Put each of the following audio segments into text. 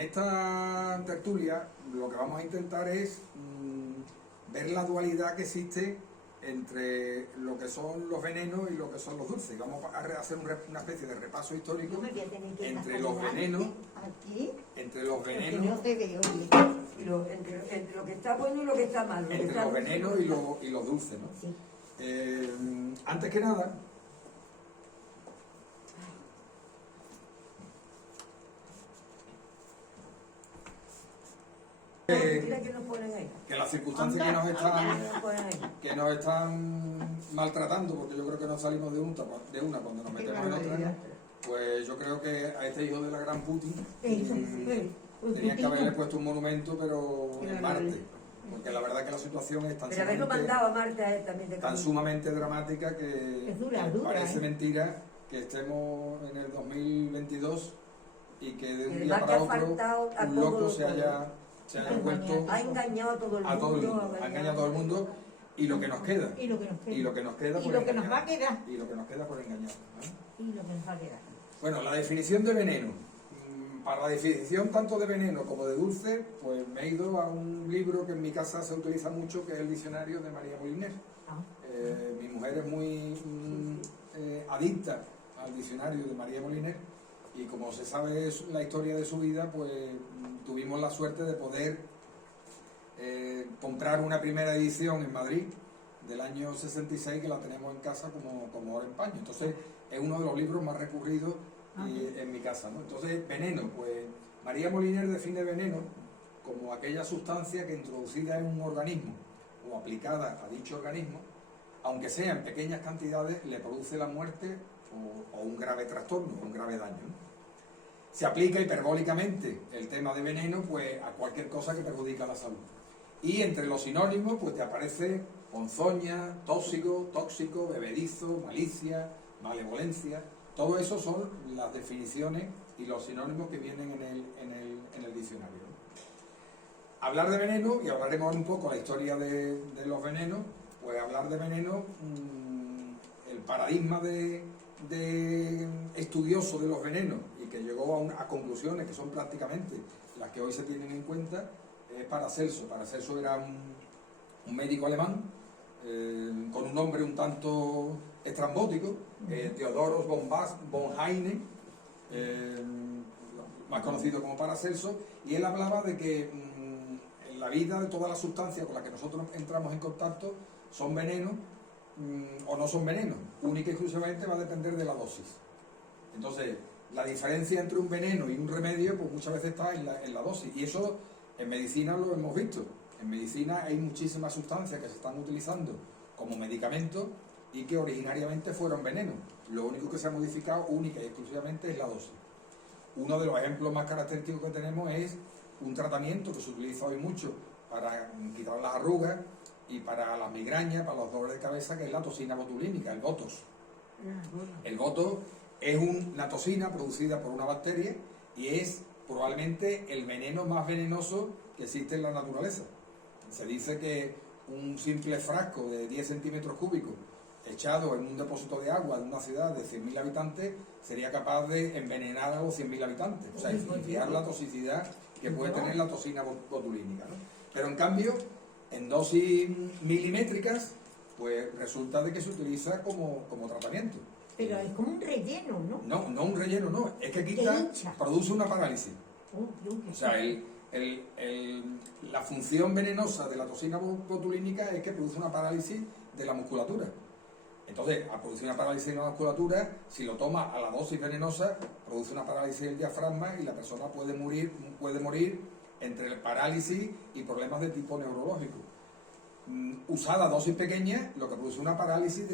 En esta tertulia lo que vamos a intentar es ver la dualidad que existe entre lo que son los venenos y lo que son los dulces. Vamos a hacer una especie de repaso histórico entre los venenos, entre los que está bueno y lo que está malo. Entre los venenos y los dulces, ¿no? Sí. Antes que nada, que las circunstancias que nos están maltratando, porque yo creo que no salimos de una cuando nos metemos en otra, pues yo creo que a este hijo de la gran Putin tenían que haberle puesto un monumento, pero en Marte, porque la verdad que la situación es tan sumamente dramática que parece mentira que estemos en el 2022 y que de un día para otro un loco se haya vuelto ha engañado a todo el mundo, ha engañado a todo el mundo, y lo que nos queda y lo que nos queda por engañar, y lo que nos queda por engañar, ¿no? y lo que nos va a quedar. Bueno, la definición de veneno. Para la definición tanto de veneno como de dulce, pues me he ido a un libro que en mi casa se utiliza mucho, que es el diccionario de María Moliner. Mi mujer es muy adicta al diccionario de María Moliner, y como se sabe la historia de su vida, pues tuvimos la suerte de poder comprar una primera edición en Madrid del año 66, que la tenemos en casa como oro en paño. Entonces es uno de los libros más recurridos en mi casa, ¿no? Entonces, veneno, pues María Moliner define veneno como aquella sustancia que introducida en un organismo o aplicada a dicho organismo, aunque sea en pequeñas cantidades, le produce la muerte o un grave trastorno, un grave daño, ¿no? Se aplica hiperbólicamente el tema de veneno pues a cualquier cosa que perjudica la salud. Y entre los sinónimos pues te aparece ponzoña, tóxico, bebedizo, malicia, malevolencia. Todo eso son las definiciones y los sinónimos que vienen en el diccionario, ¿no? Hablar de veneno, y hablaremos un poco la historia de los venenos, pues hablar de veneno, el paradigma de estudioso de los venenos y que llegó a conclusiones que son prácticamente las que hoy se tienen en cuenta, es Paracelso. Paracelso era un médico alemán con un nombre un tanto estrambótico, Theodoros von Heine, más conocido como Paracelso, y él hablaba de que en la vida de todas las sustancias con las que nosotros entramos en contacto son venenos o no son venenos, única y exclusivamente va a depender de la dosis. Entonces, la diferencia entre un veneno y un remedio pues muchas veces está en la dosis, y eso en medicina lo hemos visto. En medicina hay muchísimas sustancias que se están utilizando como medicamentos y que originariamente fueron venenos. Lo único que se ha modificado única y exclusivamente es la dosis. Uno de los ejemplos más característicos que tenemos es un tratamiento que se utiliza hoy mucho para quitar las arrugas y para las migrañas, para los dolores de cabeza, que es la toxina botulínica, el Botox. El Botox es una toxina producida por una bacteria y es probablemente el veneno más venenoso que existe en la naturaleza. Se dice que un simple frasco de 10 centímetros cúbicos echado en un depósito de agua de una ciudad de 100.000 habitantes sería capaz de envenenar a los 100.000 habitantes. O sea, fijar la toxicidad que puede tener la toxina botulínica, ¿no? Pero en cambio, en dosis milimétricas, pues resulta de que se utiliza como tratamiento. Pero es como un relleno, ¿no? No un relleno, no. Es que produce una parálisis. O sea, la función venenosa de la toxina botulínica es que produce una parálisis de la musculatura. Entonces, al producir una parálisis de la musculatura, si lo toma a la dosis venenosa, produce una parálisis del diafragma y la persona puede morir entre parálisis y problemas de tipo neurológico. Usada a dosis pequeña, lo que produce una parálisis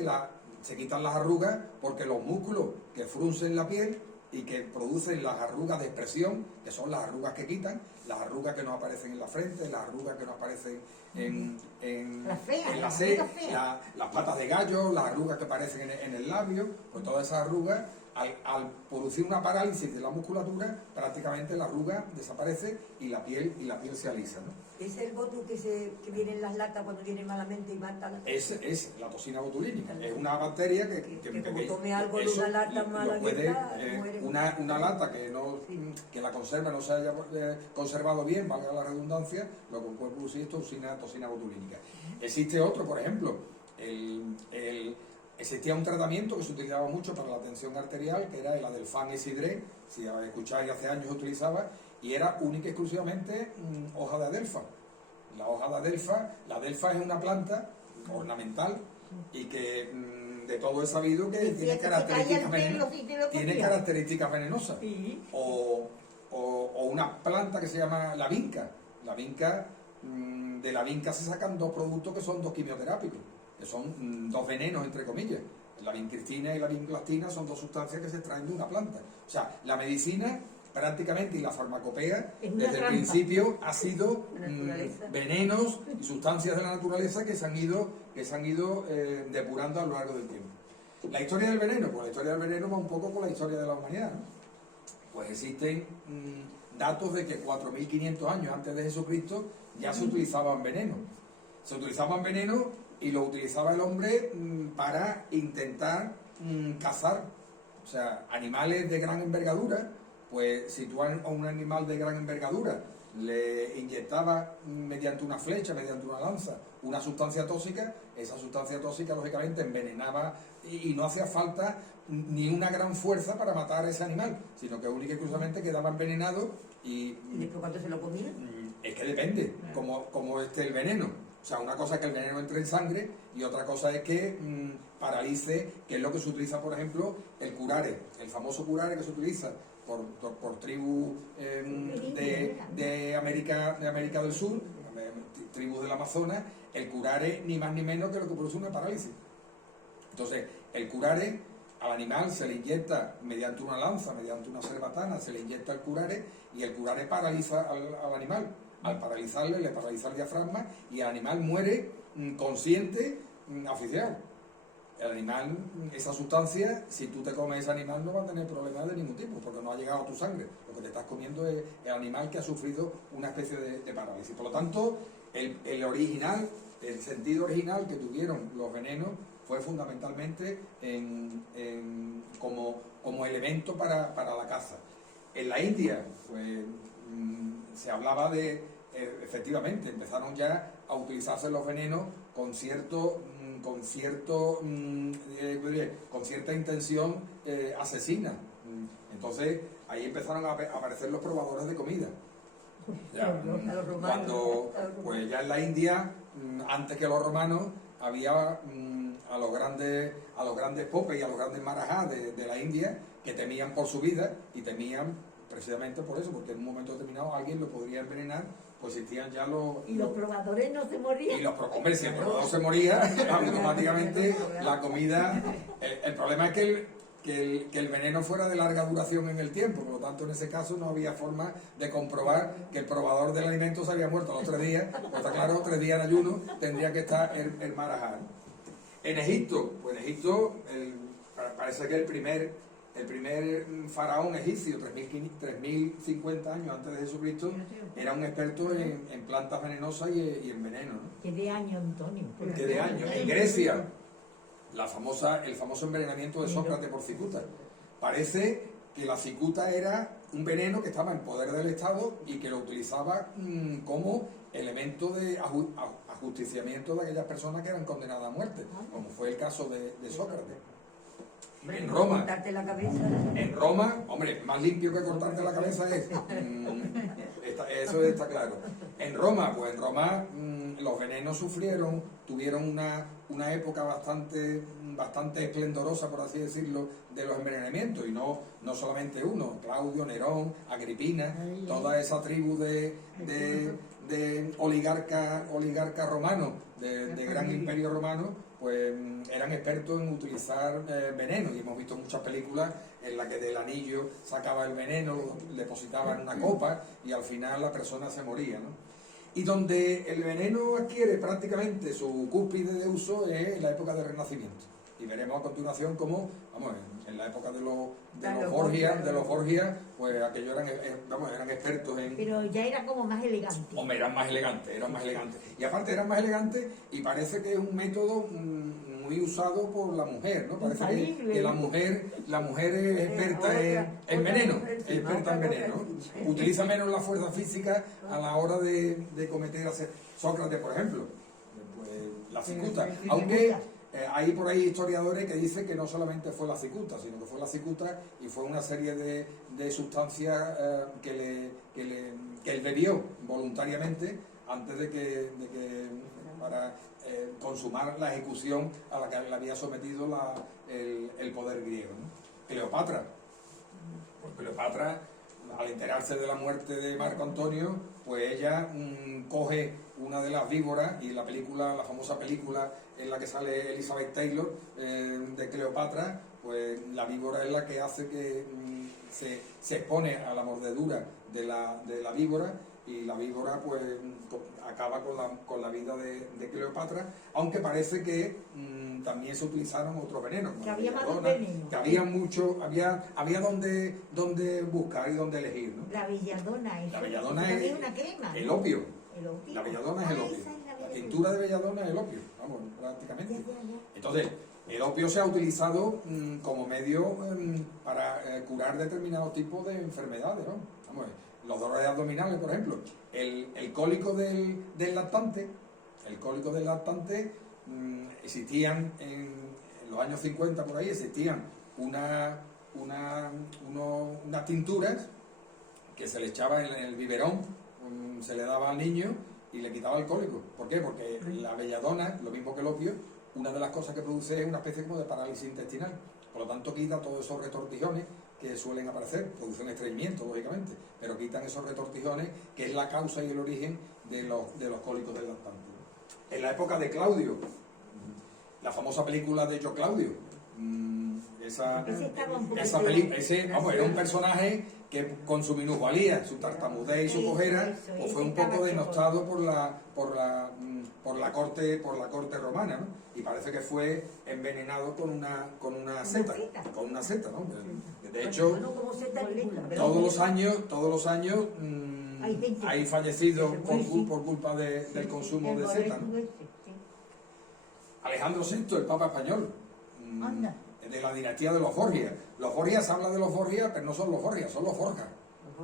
se quitan las arrugas, porque los músculos que fruncen la piel y que producen las arrugas de expresión, que son las arrugas que quitan, las arrugas que nos aparecen en la frente, las arrugas que nos aparecen en la ceja, las patas de gallo, las arrugas que aparecen en el labio, pues todas esas arrugas al producir una parálisis de la musculatura, prácticamente la arruga desaparece y la piel se alisa, ¿no? ¿Es el botu que viene en las latas cuando viene malamente y mata? Es la toxina botulínica. Es una bacteria que como tome algo de una lata mala, muere. Una lata que la conserva no se haya conservado bien, valga la redundancia, lo que puede producir es toxina botulínica. Existe otro, por ejemplo, existía un tratamiento que se utilizaba mucho para la tensión arterial, que era el Adelfan Esidre, si escucháis, hace años se utilizaba, y era única y exclusivamente hoja de adelfa. La hoja de adelfa, la adelfa es una planta ornamental y que de todo he sabido que tiene características venenosas. Sí. O una planta que se llama la vinca. La vinca, de la vinca se sacan dos productos que son dos quimioterápicos, que son dos venenos, entre comillas. La vincristina y la vinclastina son dos sustancias que se extraen de una planta. O sea, la medicina prácticamente y la farmacopea desde el principio ha sido venenos y sustancias de la naturaleza que se han ido depurando a lo largo del tiempo. La historia del veneno, pues la historia del veneno va un poco con la historia de la humanidad, ¿no? Pues existen datos de que 4.500 años antes de Jesucristo ya se utilizaban venenos. Se utilizaban venenos y lo utilizaba el hombre para intentar cazar, o sea, animales de gran envergadura. Pues si tú a un animal de gran envergadura le inyectabas mediante una flecha, mediante una lanza, una sustancia tóxica, esa sustancia tóxica lógicamente envenenaba y no hacía falta ni una gran fuerza para matar a ese animal, sino que única y exclusivamente quedaba envenenado ¿Y después cuánto se lo comía? Es que depende, como esté el veneno. O sea, una cosa es que el veneno entre en sangre y otra cosa es que paralice, que es lo que se utiliza, por ejemplo, el curare, el famoso curare que se utiliza por tribus de América del Sur, tribus del Amazonas. El curare ni más ni menos que lo que produce una parálisis. Entonces, el curare al animal se le inyecta mediante una lanza, mediante una cerbatana, se le inyecta el curare y el curare paraliza al animal. Al paralizarle, le paraliza el diafragma y el animal muere consciente, asfixiado. El animal, esa sustancia, si tú te comes ese animal no va a tener problemas de ningún tipo, porque no ha llegado a tu sangre. Lo que te estás comiendo es el animal que ha sufrido una especie de parálisis. Por lo tanto, el sentido original que tuvieron los venenos fue fundamentalmente como elemento para la caza. En la India, pues se hablaba efectivamente, empezaron ya a utilizarse los venenos con cierta intención asesina. Entonces ahí empezaron a aparecer los probadores de comida. Ya, cuando pues ya en la India, antes que los romanos, había a los grandes popes y a los grandes marajás de la India que temían por su vida y temían precisamente por eso, porque en un momento determinado alguien lo podría envenenar. Pues existían ya ¿Y los probadores no se morían? Hombre, si el probador se moría, automáticamente la comida... El problema es que el veneno fuera de larga duración en el tiempo, por lo tanto en ese caso no había forma de comprobar que el probador del alimento se había muerto a los 3 días, pues está claro, 3 días de ayuno tendría que estar el marajá. En Egipto, parece que el primer faraón egipcio, 3.050 años antes de Jesucristo, era un experto en plantas venenosas y en veneno, ¿no? ¿Qué de año, Antonio? ¿Qué de año? En Grecia, el famoso envenenamiento de Sócrates por cicuta. Parece que la cicuta era un veneno que estaba en poder del Estado y que lo utilizaba como elemento de ajusticiamiento de aquellas personas que eran condenadas a muerte, como fue el caso de Sócrates. En Roma, cortarte la cabeza. En Roma, hombre, más limpio que cortarte la cabeza es. Eso está claro. En Roma, los venenos tuvieron una época bastante esplendorosa, por así decirlo, de los envenenamientos, y no solamente uno, Claudio, Nerón, Agripina, toda esa tribu de oligarcas romanos, de gran imperio romano, pues eran expertos en utilizar veneno, y hemos visto muchas películas en las que del anillo sacaba el veneno, lo depositaba en una copa y al final la persona se moría, ¿no? Y donde el veneno adquiere prácticamente su cúspide de uso es en la época del Renacimiento. y veremos a continuación cómo, vamos, en la época de los Borgia, pues aquellos eran expertos en... Pero ya era como más elegante. Hombre, eran más elegantes. Y aparte eran más elegantes y parece que es un método muy usado por la mujer, ¿no? Parece que la mujer es experta en veneno, utiliza menos la fuerza física a la hora de cometer Sócrates, por ejemplo, pues la cicuta, aunque hay por ahí historiadores que dicen que no solamente fue la cicuta, sino que fue la cicuta y fue una serie de sustancias que él bebió voluntariamente antes de que para consumar la ejecución a la que le había sometido el poder griego, ¿no? Cleopatra, pues Cleopatra, al enterarse de la muerte de Marco Antonio, pues ella coge una de las víboras, y la famosa película en la que sale Elizabeth Taylor de Cleopatra, pues la víbora es la que hace que se expone a la mordedura de la víbora, y la víbora pues acaba con la vida de Cleopatra, aunque parece que también se utilizaron otros venenos, que había más venenos, que había mucho, había donde buscar y donde elegir, ¿no? La belladona es una crema, el opio. La belladona es el opio. La tintura de belladona es el opio, vamos, prácticamente. Ya. Entonces, el opio se ha utilizado como medio para curar determinados tipos de enfermedades, ¿no? Vamos, los dolores abdominales, por ejemplo, el cólico del lactante, existían en los años 50 por ahí, existían unas tinturas que se le echaba en el biberón, se le daba al niño y le quitaba el cólico. ¿Por qué? Porque la belladona, lo mismo que el opio, una de las cosas que produce es una especie como de parálisis intestinal. Por lo tanto, quita todos esos retortijones que suelen aparecer, produce un estreñimiento, lógicamente, pero quitan esos retortijones, que es la causa y el origen de los cólicos del lactante. En la época de Claudio, la famosa película de Yo Claudio, era un personaje que con su minusvalía, su tartamudez y su cojera, pues fue un poco denostado por la corte romana, ¿no? Y parece que fue envenenado con una seta, ¿no? De hecho, todos los años hay fallecidos por culpa del consumo de seta, ¿no? Alejandro VI, el Papa español, de la dinastía de los Borgia. Los Borgia, se habla de los Borgia, pero no son los Borgia, son los Borja.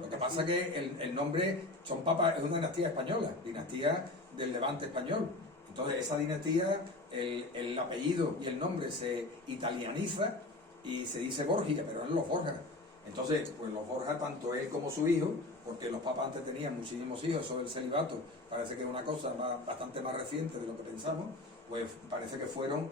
Lo que pasa es que el nombre, son papas, es una dinastía española, dinastía del Levante español. Entonces esa dinastía, el apellido y el nombre se italianiza y se dice Borgia, pero eran los Borja. Entonces, pues los Borja, tanto él como su hijo, porque los papas antes tenían muchísimos hijos, eso del celibato parece que es una cosa bastante más reciente de lo que pensamos, pues parece que fueron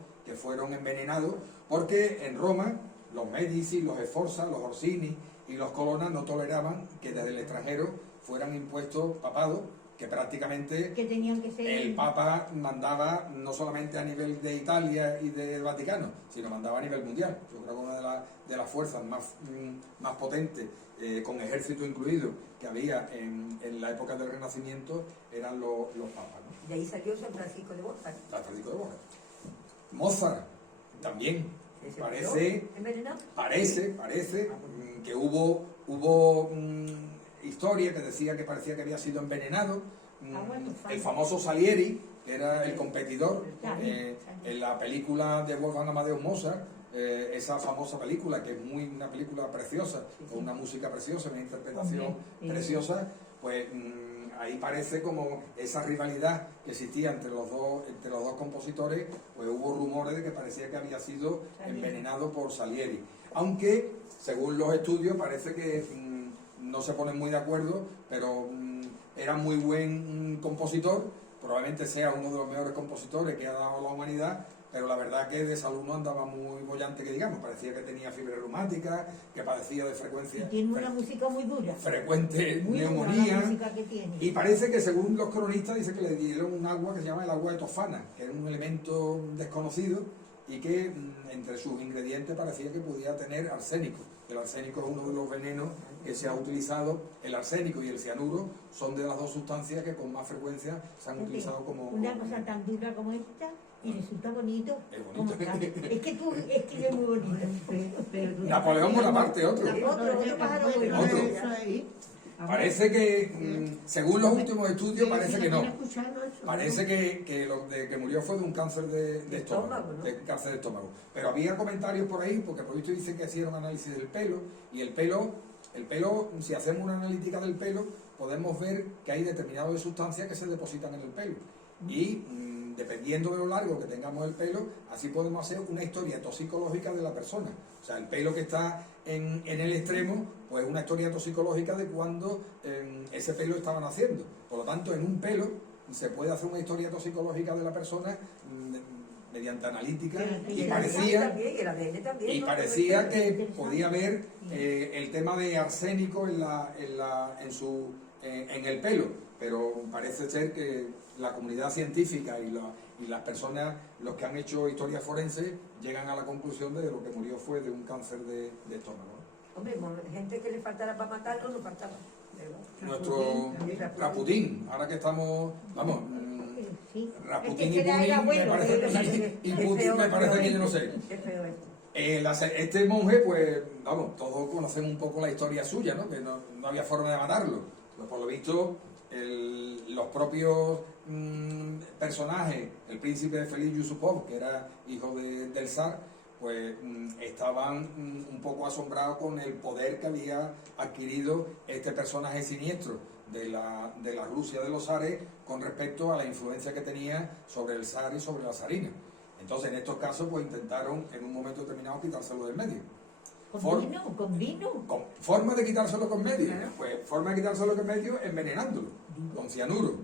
envenenados, porque en Roma los Medici, los Sforza, los Orsini y los Colonna no toleraban que desde el extranjero fueran impuestos papados, que prácticamente que tenían que ser... el Papa mandaba no solamente a nivel de Italia y del Vaticano, sino mandaba a nivel mundial. Yo creo que una de las fuerzas más potentes, con ejército incluido, que había en la época del Renacimiento eran los papas, ¿no? De ahí salió San Francisco de Borja. San Francisco de Borja. Mozart también parece que hubo historia que decía que parecía que había sido envenenado. El famoso Salieri, que era el competidor en la película de Wolfgang Amadeus Mozart, esa famosa película, que es una película preciosa, con una música preciosa, una interpretación preciosa, pues ahí parece como esa rivalidad que existía entre los dos compositores, pues hubo rumores de que parecía que había sido envenenado por Salieri. Aunque, según los estudios, parece que no se ponen muy de acuerdo, pero era muy buen compositor, probablemente sea uno de los mejores compositores que ha dado la humanidad, pero la verdad que de salud no andaba muy bollante, que digamos, parecía que tenía fiebre reumática, que padecía de frecuencia... Y tiene una música muy dura. Frecuente neumonía, y parece que según los cronistas dice que le dieron un agua que se llama el agua de Tofana, que era un elemento desconocido y que entre sus ingredientes parecía que podía tener arsénico. El arsénico es uno de los venenos que se ha utilizado. El arsénico y el cianuro son de las dos sustancias que con más frecuencia se han utilizado como... Una cosa tan dura como esta y resulta bonito. Es bonito. Es que tú escribes muy bonito. Napoleón Bonaparte, otro. Otro pájaro de Otro. eso ahí. Parece que, según los últimos estudios, parece que no. Parece que que murió fue de un cáncer de estómago, ¿no? de cáncer de estómago. Pero había comentarios por ahí, porque por visto dicen que hicieron análisis del pelo, y el pelo, si hacemos una analítica del pelo, podemos ver que hay determinadas sustancias que se depositan en el pelo. Y dependiendo de lo largo que tengamos el pelo, así podemos hacer una historia toxicológica de la persona. O sea, el pelo que está en el extremo, pues una historia toxicológica de cuando ese pelo estaba naciendo. Por lo tanto, en un pelo se puede hacer una historia toxicológica de la persona mediante analítica, y parecía que podía haber el tema de arsénico en el pelo, pero parece ser que la comunidad científica y las personas, los que han hecho historia forense, llegan a la conclusión de que lo que murió fue de un cáncer de estómago. Hombre, gente que le faltara para matarlo, no faltaba. Nuestro Raputín, ahora que estamos, vamos, Sí. Raputín Es que era bueno, y Putin me parece que yo no sé. Es feo esto. Este monje, pues, vamos, todos conocemos un poco la historia suya, ¿no? Que no había forma de matarlo. Pues, por lo visto, los propios personajes, el príncipe Félix Yusupov, que era hijo del zar, pues estaban un poco asombrados con el poder que había adquirido este personaje siniestro de la Rusia de los zares con respecto a la influencia que tenía sobre el zar y sobre la zarina. Entonces, en estos casos, pues intentaron en un momento determinado quitárselo del medio. ¿Con vino? Forma de quitárselo con medio. Pues forma de quitárselo con medio envenenándolo, con cianuro.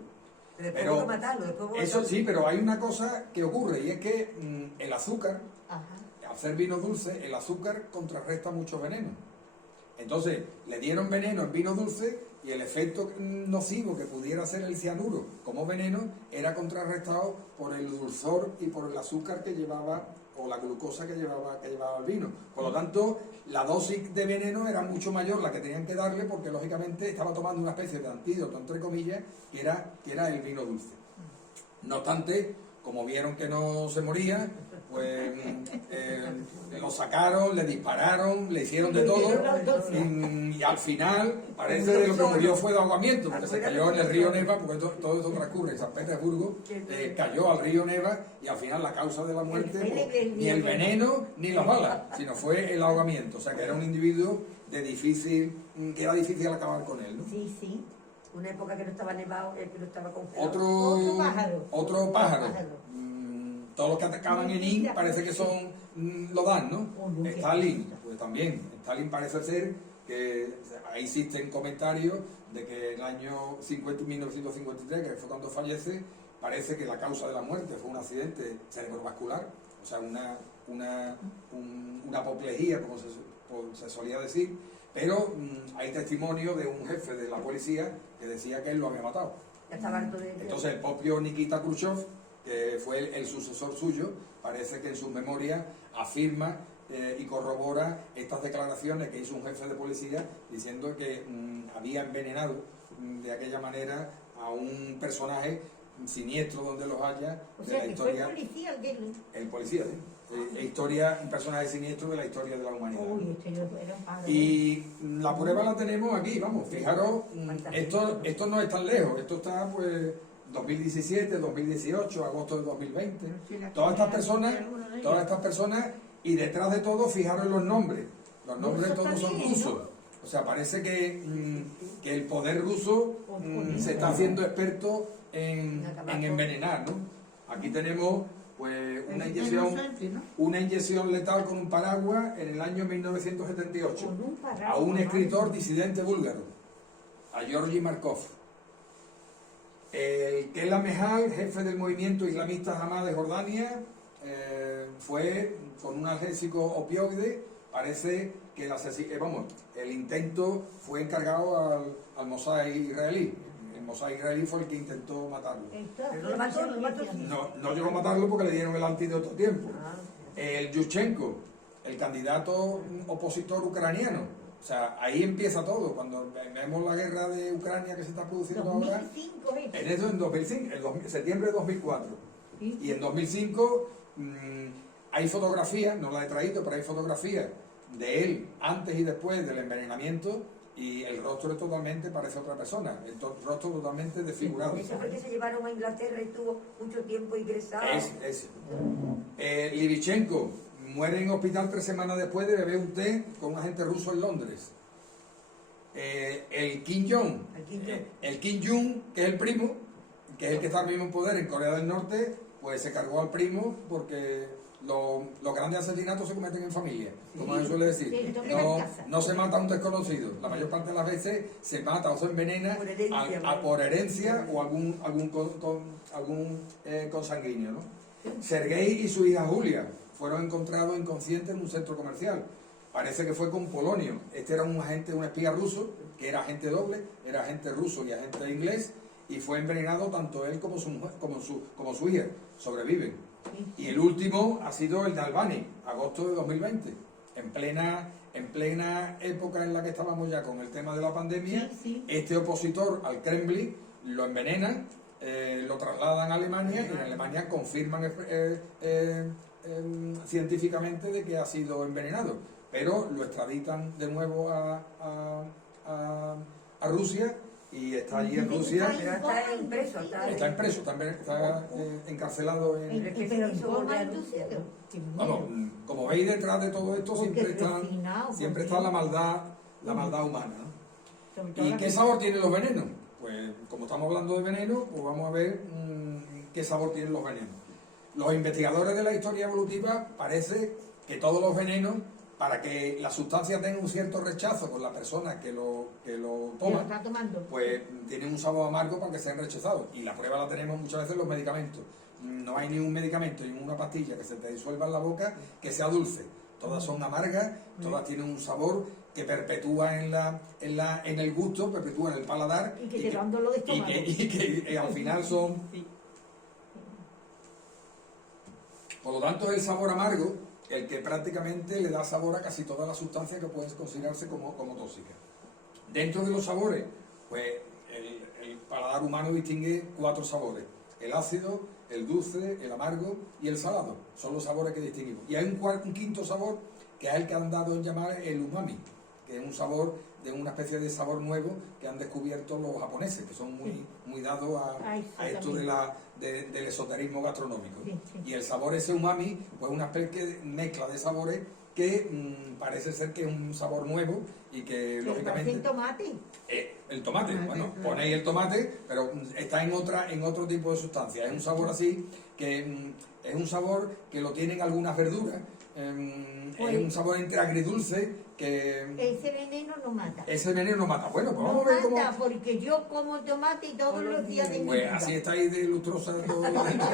Pero matarlo, eso sí, pero hay una cosa que ocurre, y es que el azúcar, al ser vino dulce, el azúcar contrarresta muchos venenos. Entonces, le dieron veneno en vino dulce y el efecto nocivo que pudiera ser el cianuro como veneno era contrarrestado por el dulzor y por el azúcar que llevaba, o la glucosa que llevaba el vino. Por lo tanto, la dosis de veneno era mucho mayor la que tenían que darle, porque lógicamente estaba tomando una especie de antídoto, entre comillas, que era el vino dulce. No obstante, como vieron que no se moría, pues lo sacaron, le dispararon, le hicieron de todo, y al final parece que lo que murió fue de ahogamiento, porque se cayó en el río Neva, porque todo esto transcurre en San Petersburgo, cayó al río Neva, y al final la causa de la muerte, pues, ni el veneno ni las balas, sino fue el ahogamiento. O sea que era un individuo que era difícil acabar con él, ¿no? Sí, sí. Una época que no estaba nevado, que no estaba congelado. Otro pájaro. Todos los que atacaban en In parece que son lo dan, ¿no? Stalin, pues también. Stalin parece ser que ahí existen comentarios de que en el año 1953, que fue cuando fallece, parece que la causa de la muerte fue un accidente cerebrovascular, o sea, una apoplejía, como se solía decir, pero hay testimonio de un jefe de la policía que decía que él lo había matado. Entonces el propio Nikita Khrushchev, que fue el sucesor suyo, parece que en sus memorias afirma y corrobora estas declaraciones que hizo un jefe de policía diciendo que había envenenado de aquella manera a un personaje siniestro donde los haya de la historia. El policía, sí. Un personaje siniestro de la historia de la humanidad. Y la prueba la tenemos aquí, vamos, fijaros, esto no es tan lejos, esto está pues 2017, 2018, agosto de 2020. Todas estas personas, y detrás de todo, fijaros los nombres todos son rusos. O sea, parece que el poder ruso se está haciendo experto en envenenar, ¿no? Aquí tenemos pues una inyección letal con un paraguas en el año 1978 a un escritor disidente búlgaro, a Georgi Markov. El Kela Mehal, jefe del movimiento islamista Hamas de Jordania, fue con un analgésico opioide. Parece que el intento fue encargado al Mossad israelí. El Mossad israelí fue el que intentó matarlo. No llegó a matarlo porque le dieron el antídoto a tiempo. El Yushchenko, el candidato opositor ucraniano. O sea, ahí empieza todo. Cuando vemos la guerra de Ucrania que se está produciendo ahora, 2005 en eso en 2005, septiembre de 2004. Sí. Y en 2005 hay fotografías, no las he traído, pero hay fotografías de él antes y después del envenenamiento y el rostro es totalmente, parece otra persona, el rostro totalmente desfigurado. Eso fue que se llevaron a Inglaterra y estuvo mucho tiempo ingresado. Es. Livichenko muere en hospital 3 semanas después de beber un té con un agente ruso en Londres. El Kim Jong, el Kim Jong, que es el primo, que es el que está ahora mismo en poder en Corea del Norte, pues se cargó al primo porque los grandes asesinatos se cometen en familia, como se suele decir. Sí, No se mata a un desconocido. La mayor parte de las veces se mata o se envenena por herencia o algún consanguíneo, ¿no? Sergei y su hija Julia fueron encontrados inconscientes en un centro comercial. Parece que fue con polonio. Este era un espía ruso, que era agente doble, era agente ruso y agente inglés, y fue envenenado tanto él como su hija. Sobreviven. Y el último ha sido el de Albany, agosto de 2020, en plena época en la que estábamos ya con el tema de la pandemia. Este opositor al Kremlin lo envenenan, lo trasladan a Alemania y en Alemania confirman científicamente de que ha sido envenenado, pero lo extraditan de nuevo a Rusia y está allí en Rusia. Pero está impreso, está encarcelado en... Pero en forma inducida. Vamos, como veis, detrás de todo esto siempre está la maldad humana, ¿no? ¿Y qué sabor tienen los venenos? Pues como estamos hablando de veneno, pues vamos a ver qué sabor tienen los venenos. Los investigadores de la historia evolutiva parece que todos los venenos, para que la sustancia tenga un cierto rechazo con la persona que lo toma, pues tienen un sabor amargo para que sean rechazados. Y la prueba la tenemos muchas veces en los medicamentos. No hay ningún medicamento ni una pastilla que se te disuelva en la boca que sea dulce. Todas son amargas, todas tienen un sabor que perpetúa en el gusto, perpetúa en el paladar y que te dan dolor de estómago. Y que al final son... Por lo tanto, es el sabor amargo el que prácticamente le da sabor a casi todas las sustancias que pueden considerarse como tóxicas. Dentro de los sabores, pues el paladar humano distingue 4 sabores: el ácido, el dulce, el amargo y el salado. Son los sabores que distinguimos. Y hay un quinto sabor que es el que han dado en llamar el umami, que es un sabor de una especie de sabor nuevo que han descubierto los japoneses, que son muy dados a esto del esoterismo gastronómico. Y el sabor ese umami, pues una especie de mezcla de sabores que parece ser que es un sabor nuevo y que lógicamente... ¿El tomate? El tomate, bueno, ponéis el tomate, pero está en otro tipo de sustancia. Es un sabor así, que es un sabor que lo tienen algunas verduras, es un sabor entre agridulce, que... Ese veneno no mata. Ese veneno no mata. Bueno, pues vamos a ver cómo... No mata, porque yo como tomate todos los días de mi vida. Pues así estáis de lustrosa toda la gente.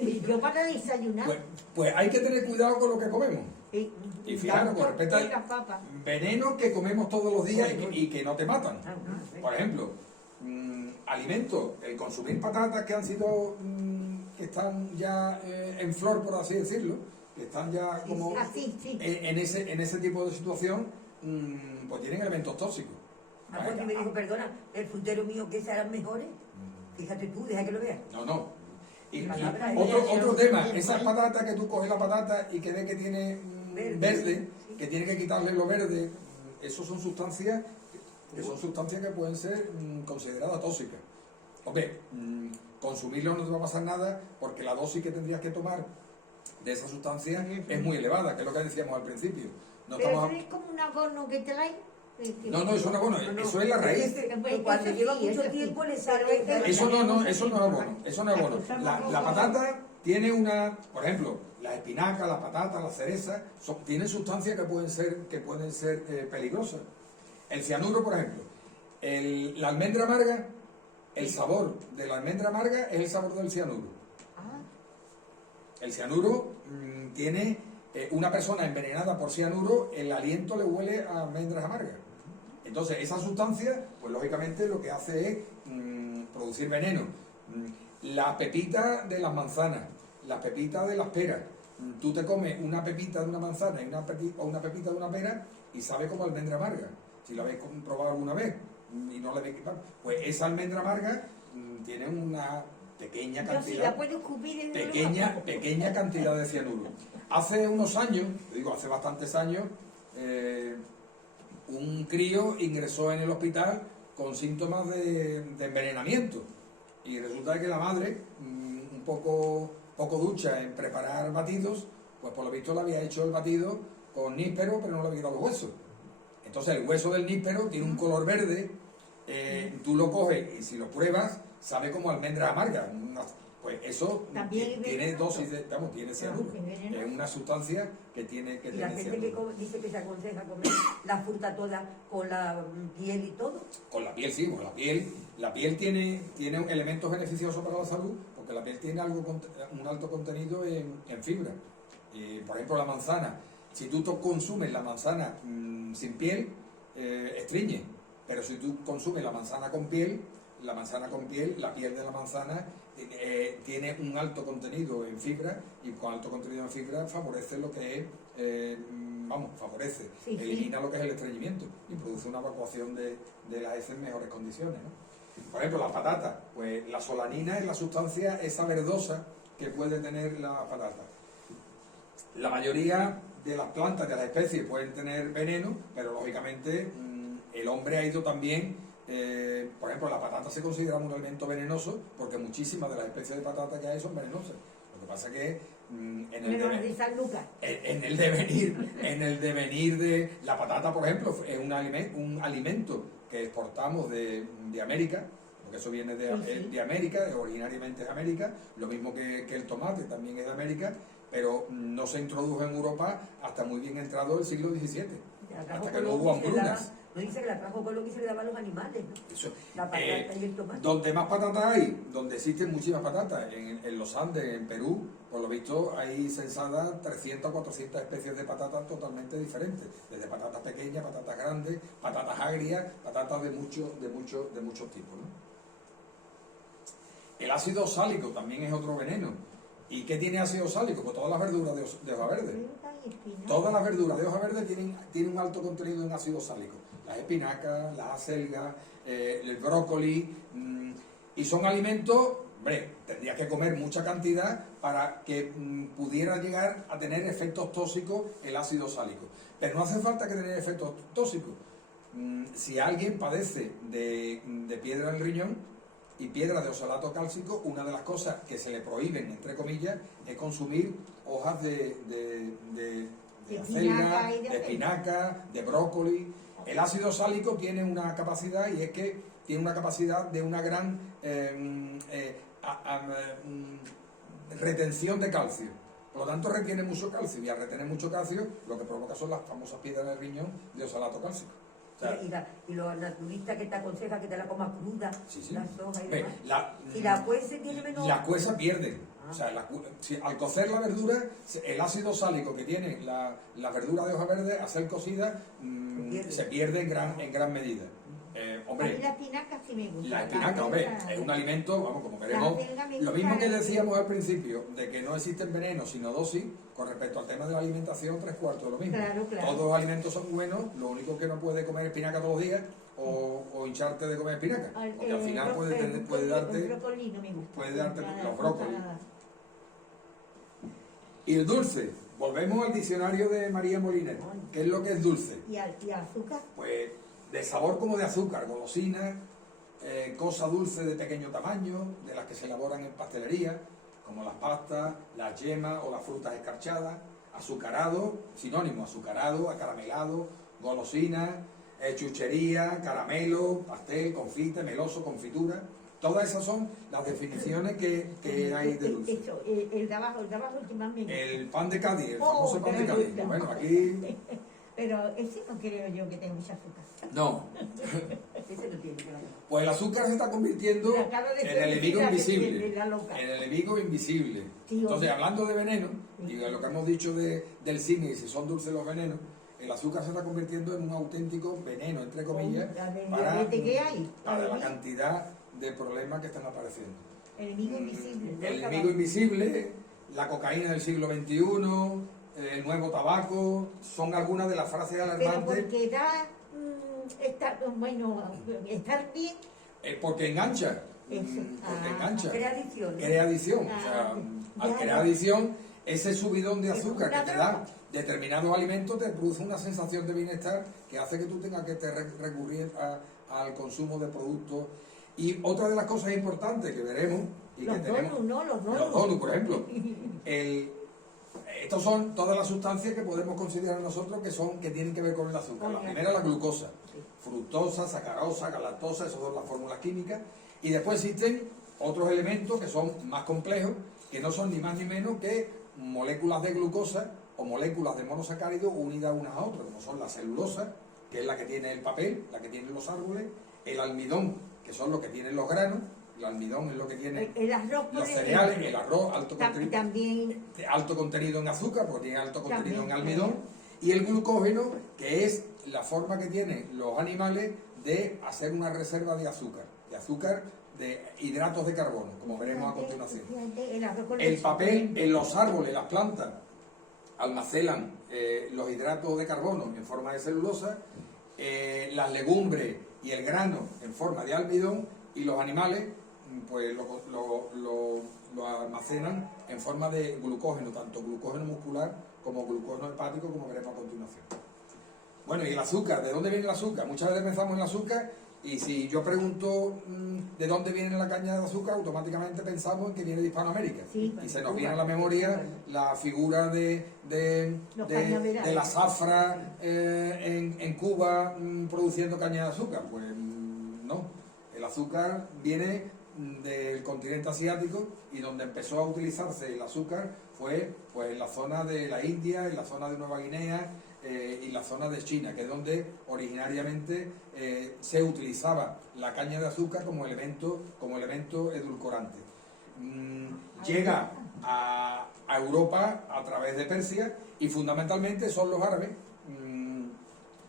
Y yo para desayunar. Pues hay que tener cuidado con lo que comemos. Sí. Y fijaros, con respecto al veneno que comemos todos los días y que no te matan. Por ejemplo, alimentos, el consumir patatas que han sido, que están ya en flor, por así decirlo, que están ya como en ese tipo de situación, pues tienen elementos tóxicos. Porque me dijo, perdona, el frutero mío que serán mejores. Fíjate tú, deja que lo veas. No. Y otro tema, esas patatas que tú coges la patata y que ves que tiene verde, que tiene que quitarle lo verde, eso son sustancias que pueden ser consideradas tóxicas. Hombre, consumirlo no te va a pasar nada porque la dosis que tendrías que tomar de esa sustancia es muy elevada, que es lo que decíamos al principio. Pero eso es como un abono que trae. No, eso no es abono, eso es la raíz. Cuando lleva mucho tiempo le sale... Eso no es abono. La patata tiene por ejemplo, las espinacas, las patatas, las cerezas, tienen sustancias que pueden ser peligrosas. El cianuro, por ejemplo, la almendra amarga, el sabor de la almendra amarga es el sabor del cianuro. El cianuro tiene... una persona envenenada por cianuro, el aliento le huele a almendras amargas. Entonces, esa sustancia, pues lógicamente lo que hace es producir veneno. La pepita de las manzanas, la pepita de las peras, tú te comes una pepita de una manzana y o una pepita de una pera y sabe como almendra amarga. Si lo habéis probado alguna vez y no le habéis quitado, pues esa almendra amarga tiene una pequeña Yo si cantidad, la puedo escupir en el pequeña cantidad de cianuro. Hace unos años, digo hace bastantes años, un crío ingresó en el hospital con síntomas de envenenamiento y resulta que la madre, un poco ducha en preparar batidos, pues por lo visto le había hecho el batido con níspero, pero no le había quitado los huesos. Entonces el hueso del níspero tiene un color verde, tú lo coges y si lo pruebas sabe como almendra amarga. Pues eso también tiene dosis de, tiene cianuro. Es una sustancia que tiene y la gente que dice que se aconseja comer la fruta toda con la piel y todo. Con la piel, sí, con la piel tiene elementos beneficiosos para la salud, porque la piel tiene un alto contenido en fibra. Por ejemplo, la manzana. Si tú consumes la manzana sin piel, estreñe. Pero si tú consumes la manzana con piel, la piel de la manzana tiene un alto contenido en fibra y con alto contenido en fibra favorece lo que es, favorece, sí, elimina lo que es el estreñimiento y produce una evacuación de las heces en mejores condiciones, ¿no? Por ejemplo, la patata, pues la solanina es la sustancia esa verdosa que puede tener la patata. La mayoría de las plantas, de las especies, pueden tener veneno, pero lógicamente el hombre ha ido también, por ejemplo, la patata se considera un alimento venenoso porque muchísimas de las especies de patata que hay son venenosas. Lo que pasa que en el devenir de la patata, por ejemplo, es un alimento que exportamos de América, porque eso viene de América, originariamente es América, lo mismo que el tomate también es de América, pero no se introdujo en Europa hasta muy bien entrado el siglo XVII, hasta que no hubo hambrunas. No dice que la trajo con lo que se le daba a los animales, ¿no? Eso, la patata y el tomate. Donde más patatas hay, donde existen muchísimas patatas, en los Andes, en Perú, por lo visto hay censadas 300 o 400 especies de patatas totalmente diferentes, desde patatas pequeñas, patatas grandes, patatas agrias, patatas de muchos tipos, ¿no? El ácido oxálico también es otro veneno. ¿Y qué tiene ácido oxálico? Pues todas las verduras de hoja verde. Todas las verduras de hoja verde tienen un alto contenido en ácido oxálico. Las espinacas, las acelgas, el brócoli, y son alimentos, hombre, tendrías que comer mucha cantidad para que pudiera llegar a tener efectos tóxicos el ácido oxálico. Pero no hace falta que tenga efectos tóxicos. Si alguien padece de piedra en el riñón y piedra de oxalato cálcico, una de las cosas que se le prohíben, entre comillas, es consumir hojas de acelga, de espinaca, de brócoli. El ácido oxálico tiene una capacidad, y es que tiene una capacidad de una gran retención de calcio. Por lo tanto, retiene mucho calcio, y al retener mucho calcio, lo que provoca son las famosas piedras en el riñón de oxalato cálcico. O sea, y los naturistas que te aconsejan que te la comas cruda, sí. las hojas y demás. Si la cuece tiene menos... La cueza pierde. O sea, al cocer la verdura, el ácido sálico que tiene la verdura de hoja verde, al ser cocida, se pierde en gran medida. Hombre, a mí la espinaca sí me gusta. La espinaca, hombre, es un alimento, vamos, como veremos. Lo mismo que decíamos al principio, de que no existen venenos sino dosis, con respecto al tema de la alimentación, 3/4 de lo mismo. Claro. Todos los alimentos son buenos, lo único que no puedes comer espinaca todos los días o hincharte de comer espinaca. Porque al final puede darte. El brócoli no me gusta. Puede darte los brócolis. Y el dulce, volvemos al diccionario de María Moliner. ¿Qué es lo que es dulce? ¿Y azúcar? Pues de sabor como de azúcar, golosinas, cosas dulces de pequeño tamaño, de las que se elaboran en pastelería, como las pastas, las yemas o las frutas escarchadas, azucarado, sinónimo, azucarado, acaramelado, golosinas, chuchería, caramelo, pastel, confite, meloso, confitura. Todas esas son las definiciones que hay de dulce. Eso, el de abajo últimamente. El pan de Cádiz, el famoso pan de Cádiz. Bueno, aquí... Pero ese no creo yo que tenga mucha azúcar. No. Ese no tiene, claro. Pues el azúcar se está convirtiendo en el enemigo invisible. En el enemigo invisible. Entonces, hablando de veneno, y de lo que hemos dicho del cine, y si son dulces los venenos, el azúcar se está convirtiendo en un auténtico veneno, entre comillas, para la cantidad de problemas que están apareciendo. Enemigo invisible. El enemigo invisible, la cocaína del siglo XXI, el nuevo tabaco, son algunas de las frases Pero alarmantes. porque da, estar bien. Porque engancha. Eso. Porque Ah, engancha. Crea adicción, ¿no? Crea adicción. Ah, O sea, ya, al crear ya. adicción, ese subidón de Es azúcar una que te droga. da determinados alimentos te produce una sensación de bienestar que hace que tú tengas que recurrir al consumo de productos. Y otra de las cosas importantes que veremos y Los que tenemos, donuts, ¿no? Los los donuts. donuts, por ejemplo, estos son todas las sustancias que podemos considerar nosotros que tienen que ver con el azúcar. La primera es la glucosa, fructosa, sacarosa, galactosa, esas son las fórmulas químicas. Y después existen otros elementos que son más complejos, que no son ni más ni menos que moléculas de glucosa o moléculas de monosacáridos unidas unas a otras, como son la celulosa, que es la que tiene el papel, la que tienen los árboles, el almidón, que son los que tienen los granos, el almidón es lo que tiene El arroz, por los ejemplo, cereales, el arroz también. alto contenido en azúcar, porque tiene alto contenido en También, almidón, y el glucógeno, que es la forma que tienen los animales de hacer una reserva de azúcar de hidratos de carbono, como veremos a continuación. El arroz con El leche. papel en los árboles, las plantas, almacenan los hidratos de carbono en forma de celulosa, las legumbres y el grano en forma de almidón, y los animales pues lo almacenan en forma de glucógeno, tanto glucógeno muscular como glucógeno hepático, como veremos a continuación. Bueno, y el azúcar, ¿de dónde viene el azúcar? Muchas veces pensamos en el azúcar y si yo pregunto de dónde viene la caña de azúcar, automáticamente pensamos en que viene de Hispanoamérica. Sí, Y se nos viene a la memoria la figura de la zafra en Cuba produciendo caña de azúcar. Pues no, el azúcar viene del continente asiático, y donde empezó a utilizarse el azúcar fue pues en la zona de la India, en la zona de Nueva Guinea y la zona de China, que es donde originariamente se utilizaba la caña de azúcar como elemento edulcorante. Llega a Europa a través de Persia, y fundamentalmente son los árabes,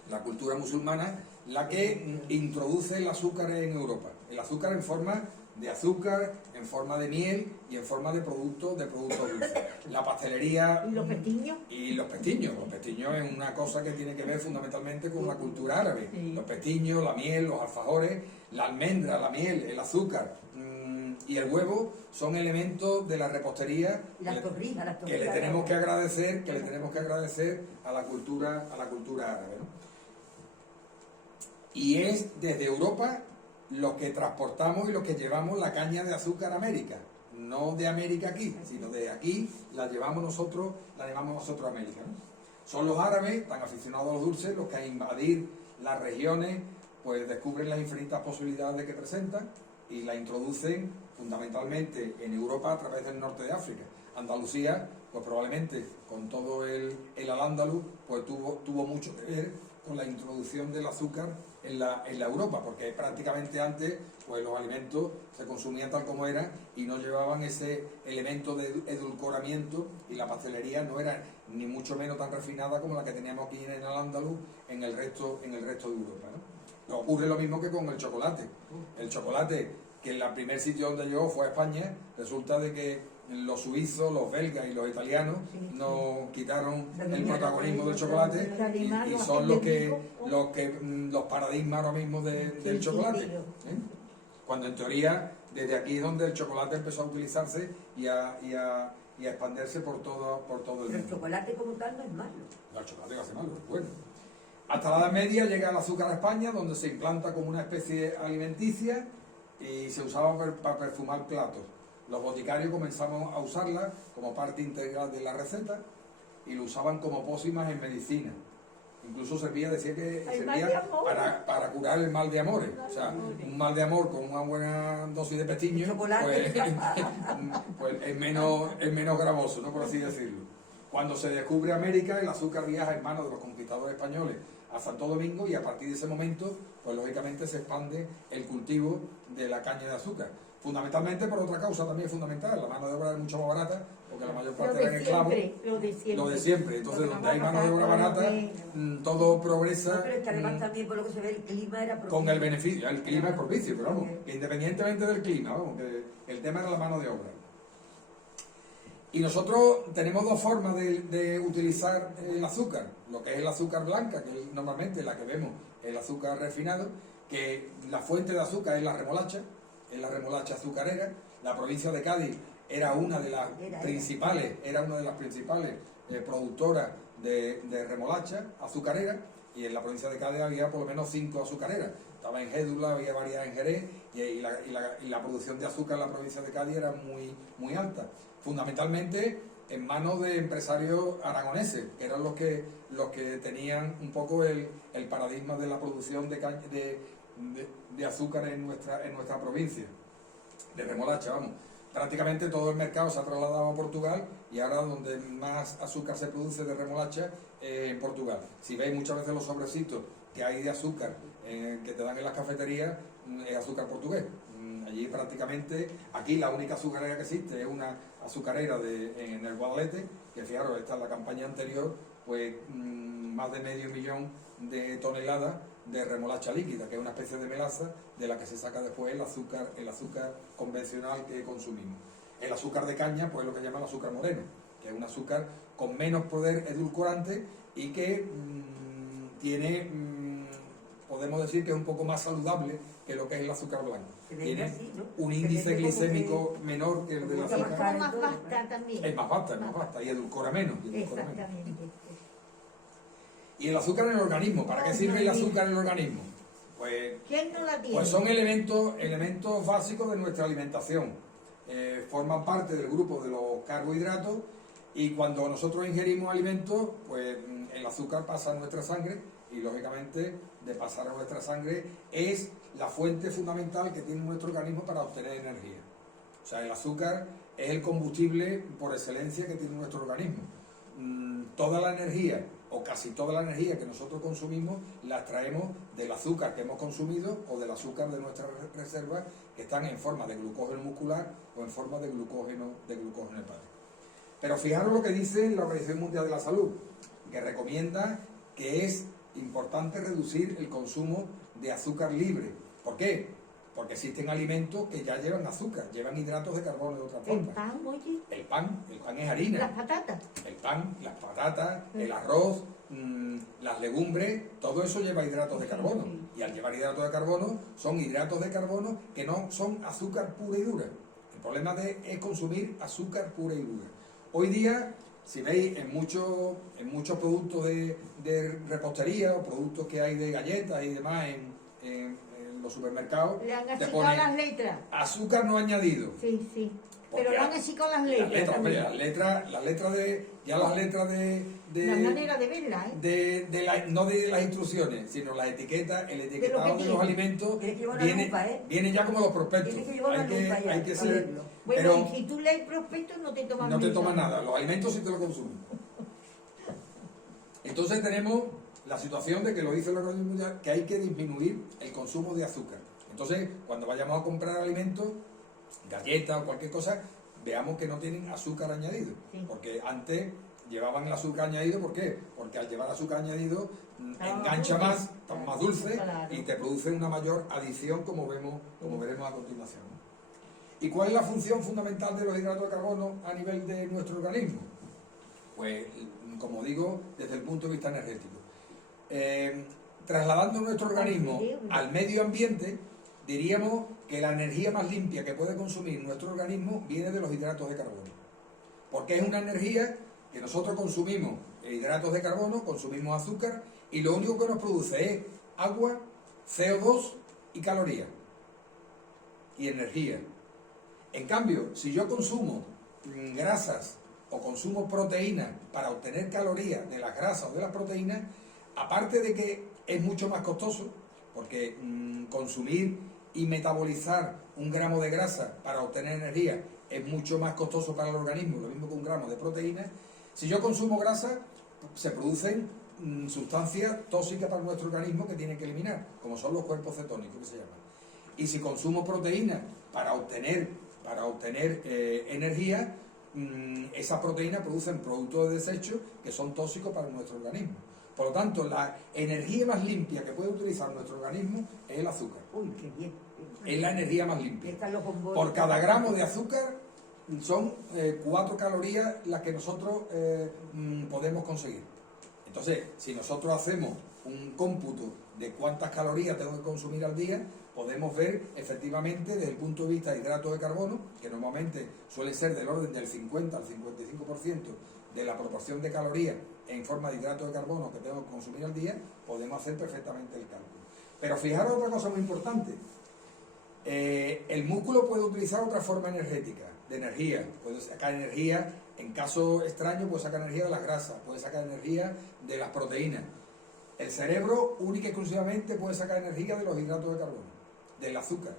la cultura musulmana, la que introduce el azúcar en Europa. El azúcar en forma de azúcar, en forma de miel y en forma de productos dulces. La pastelería... ¿Y los pestiños? Y los pestiños. Los pestiños es una cosa que tiene que ver fundamentalmente con la cultura árabe. Sí. Los pestiños, la miel, los alfajores, la almendra, la miel, el azúcar y el huevo son elementos de la repostería Las torrijas. que le tenemos que agradecer, a la cultura árabe, ¿no? Y es desde Europa los que transportamos y los que llevamos la caña de azúcar a América, no de América aquí, sino de aquí la llevamos nosotros a América, ¿no? Son los árabes, tan aficionados a los dulces, los que al invadir las regiones pues descubren las infinitas posibilidades que presentan y la introducen fundamentalmente en Europa a través del norte de África. Andalucía, pues probablemente con todo el al-ándalus, pues tuvo mucho que ver con la introducción del azúcar en la Europa, porque prácticamente antes pues los alimentos se consumían tal como eran y no llevaban ese elemento de edulcoramiento, y la pastelería no era ni mucho menos tan refinada como la que teníamos aquí en el Al-Ándalus en el resto de Europa, ¿no? Ocurre lo mismo que con el chocolate. El chocolate, que el primer sitio donde llegó fue a España, resulta de que los suizos, los belgas y los italianos nos quitaron el protagonismo del chocolate y son los paradigmas ahora mismo del chocolate, ¿eh? Cuando en teoría desde aquí es donde el chocolate empezó a utilizarse y a expandirse por todo el Pero mundo. el chocolate como tal no es malo. No, el chocolate va a ser malo, bueno. Hasta la Edad Media llega el azúcar a España, donde se implanta como una especie alimenticia y se usaba para perfumar platos. Los boticarios comenzamos a usarla como parte integral de la receta y lo usaban como pócimas en medicina. Incluso servía para curar el mal de amores. O sea, un mal de amor con una buena dosis de pestiño, pues es menos gravoso, ¿no? Por así decirlo. Cuando se descubre América, el azúcar viaja en manos de los conquistadores españoles a Santo Domingo, y a partir de ese momento, pues lógicamente se expande el cultivo de la caña de azúcar. Fundamentalmente por otra causa también fundamental: la mano de obra es mucho más barata, porque la mayor parte eran esclavos. Lo de siempre. Entonces, donde hay mano de obra barata, todo progresa. No, pero es que además también, por lo que se ve, el clima era propicio. Con el beneficio. El clima es propicio, pero vamos, que independientemente del clima, vamos, que el tema era la mano de obra. Y nosotros tenemos dos formas de utilizar el azúcar, lo que es el azúcar blanca, que es normalmente la que vemos, el azúcar refinado, que la fuente de azúcar es la remolacha azucarera. La provincia de Cádiz era una de las principales productoras de remolacha azucarera, y en la provincia de Cádiz había por lo menos 5 azucareras. Estaba en Gédula, había varias en Jerez, y la producción de azúcar en la provincia de Cádiz era muy, muy alta. Fundamentalmente en manos de empresarios aragoneses, que eran los que tenían un poco el paradigma de la producción de azúcar en nuestra provincia, de remolacha, vamos. Prácticamente todo el mercado se ha trasladado a Portugal, y ahora donde más azúcar se produce de remolacha es en Portugal. Si veis muchas veces los sobrecitos que hay de azúcar que te dan en las cafeterías, es azúcar portugués. Allí prácticamente, aquí la única azucarera que existe es una azucarera en el Guadalete, que fijaros, esta es la campaña anterior, pues más de 500.000 de toneladas de remolacha líquida, que es una especie de melaza de la que se saca después el azúcar convencional que consumimos. El azúcar de caña, pues es lo que llaman el azúcar moreno, que es un azúcar con menos poder edulcorante y que tiene, podemos decir que es un poco más saludable que lo que es el azúcar blanco. Tiene así, ¿no? un índice glicémico menor que el del Es azúcar. como más vasta también. Es más vasta y edulcora menos. Exactamente. Y el azúcar en el organismo, ¿para qué sirve el azúcar en el organismo? Pues ¿Quién no la tiene? Pues son elementos básicos de nuestra alimentación. Forman parte del grupo de los carbohidratos, y cuando nosotros ingerimos alimentos, pues el azúcar pasa a nuestra sangre, y lógicamente de pasar a nuestra sangre es la fuente fundamental que tiene nuestro organismo para obtener energía. O sea, el azúcar es el combustible por excelencia que tiene nuestro organismo. Toda la energía, o casi toda la energía que nosotros consumimos, la extraemos del azúcar que hemos consumido o del azúcar de nuestras reservas, que están en forma de glucógeno muscular o en forma de glucógeno hepático. Pero fijaros lo que dice la Organización Mundial de la Salud, que recomienda que es importante reducir el consumo de azúcar libre. ¿Por qué? Porque existen alimentos que ya llevan azúcar, llevan hidratos de carbono de otra El forma. pan, oye. El pan es harina. Las patatas. El pan, las patatas, el arroz, las legumbres, todo eso lleva hidratos de carbono. Y al llevar hidratos de carbono, son hidratos de carbono que no son azúcar pura y dura. El problema es consumir azúcar pura y dura. Hoy día, si veis en muchos productos de repostería o productos que hay de galletas y demás en los supermercados, Le han te achicado pone las letras. azúcar no añadido. Sí, sí. Porque Pero le han achicado las letras. también. las letras de La manera de verla, ¿eh? no de las instrucciones, sino las etiquetas, el etiquetado de los alimentos Tienes que llevar una viene, lupa, ¿eh? viene ya como los prospectos. Tienes que llevar una lupa ya, hay que para ser, verlo. Bueno, pero y si tú lees el prospecto no te tomas no te tomas nada, los alimentos sí te lo consumen. Entonces tenemos la situación de que lo dice la Organización Mundial, que hay que disminuir el consumo de azúcar. Entonces, cuando vayamos a comprar alimentos, galletas o cualquier cosa, veamos que no tienen azúcar añadido. Sí. Porque antes llevaban el azúcar añadido, ¿por qué? Porque al llevar azúcar añadido engancha más, está más dulce, Claro. y te produce una mayor adicción, como veremos a continuación. ¿Y cuál es la función fundamental de los hidratos de carbono a nivel de nuestro organismo? Pues, como digo, desde el punto de vista energético. Trasladando nuestro organismo al medio ambiente, diríamos que la energía más limpia que puede consumir nuestro organismo viene de los hidratos de carbono. Porque es una energía que nosotros consumimos hidratos de carbono, consumimos azúcar, y lo único que nos produce es agua, CO2 y calorías. Y energía. En cambio, si yo consumo grasas o consumo proteínas para obtener calorías de las grasas o de las proteínas, aparte de que es mucho más costoso, porque consumir y metabolizar 1 gramo de grasa para obtener energía es mucho más costoso para el organismo, lo mismo que 1 gramo de proteína. Si yo consumo grasa, se producen sustancias tóxicas para nuestro organismo que tienen que eliminar, como son los cuerpos cetónicos que se llaman. Y si consumo proteína para obtener energía, esas proteínas producen productos de desecho que son tóxicos para nuestro organismo. Por lo tanto, la energía más limpia que puede utilizar nuestro organismo es el azúcar. Uy, qué bien. Es la energía más limpia. Están los bombones. Por cada gramo de azúcar son 4 calorías las que nosotros podemos conseguir. Entonces, si nosotros hacemos un cómputo de cuántas calorías tengo que consumir al día, podemos ver efectivamente desde el punto de vista de hidratos de carbono, que normalmente suele ser del orden del 50 al 55% de la proporción de calorías en forma de hidratos de carbono que tengo que consumir al día, podemos hacer perfectamente el cálculo. Pero fijaros otra cosa muy importante. El músculo puede utilizar otra forma energética, de energía. Puede sacar energía, en caso extraño, puede sacar energía de las grasas, puede sacar energía de las proteínas. El cerebro única y exclusivamente puede sacar energía de los hidratos de carbono, del azúcar.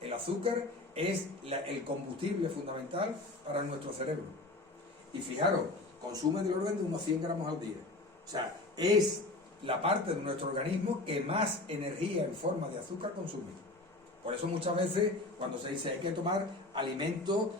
El azúcar es el combustible fundamental para nuestro cerebro. Y fijaros, consume del orden de unos 100 gramos al día. O sea, es la parte de nuestro organismo que más energía en forma de azúcar consume. Por eso muchas veces cuando se dice hay que tomar alimentos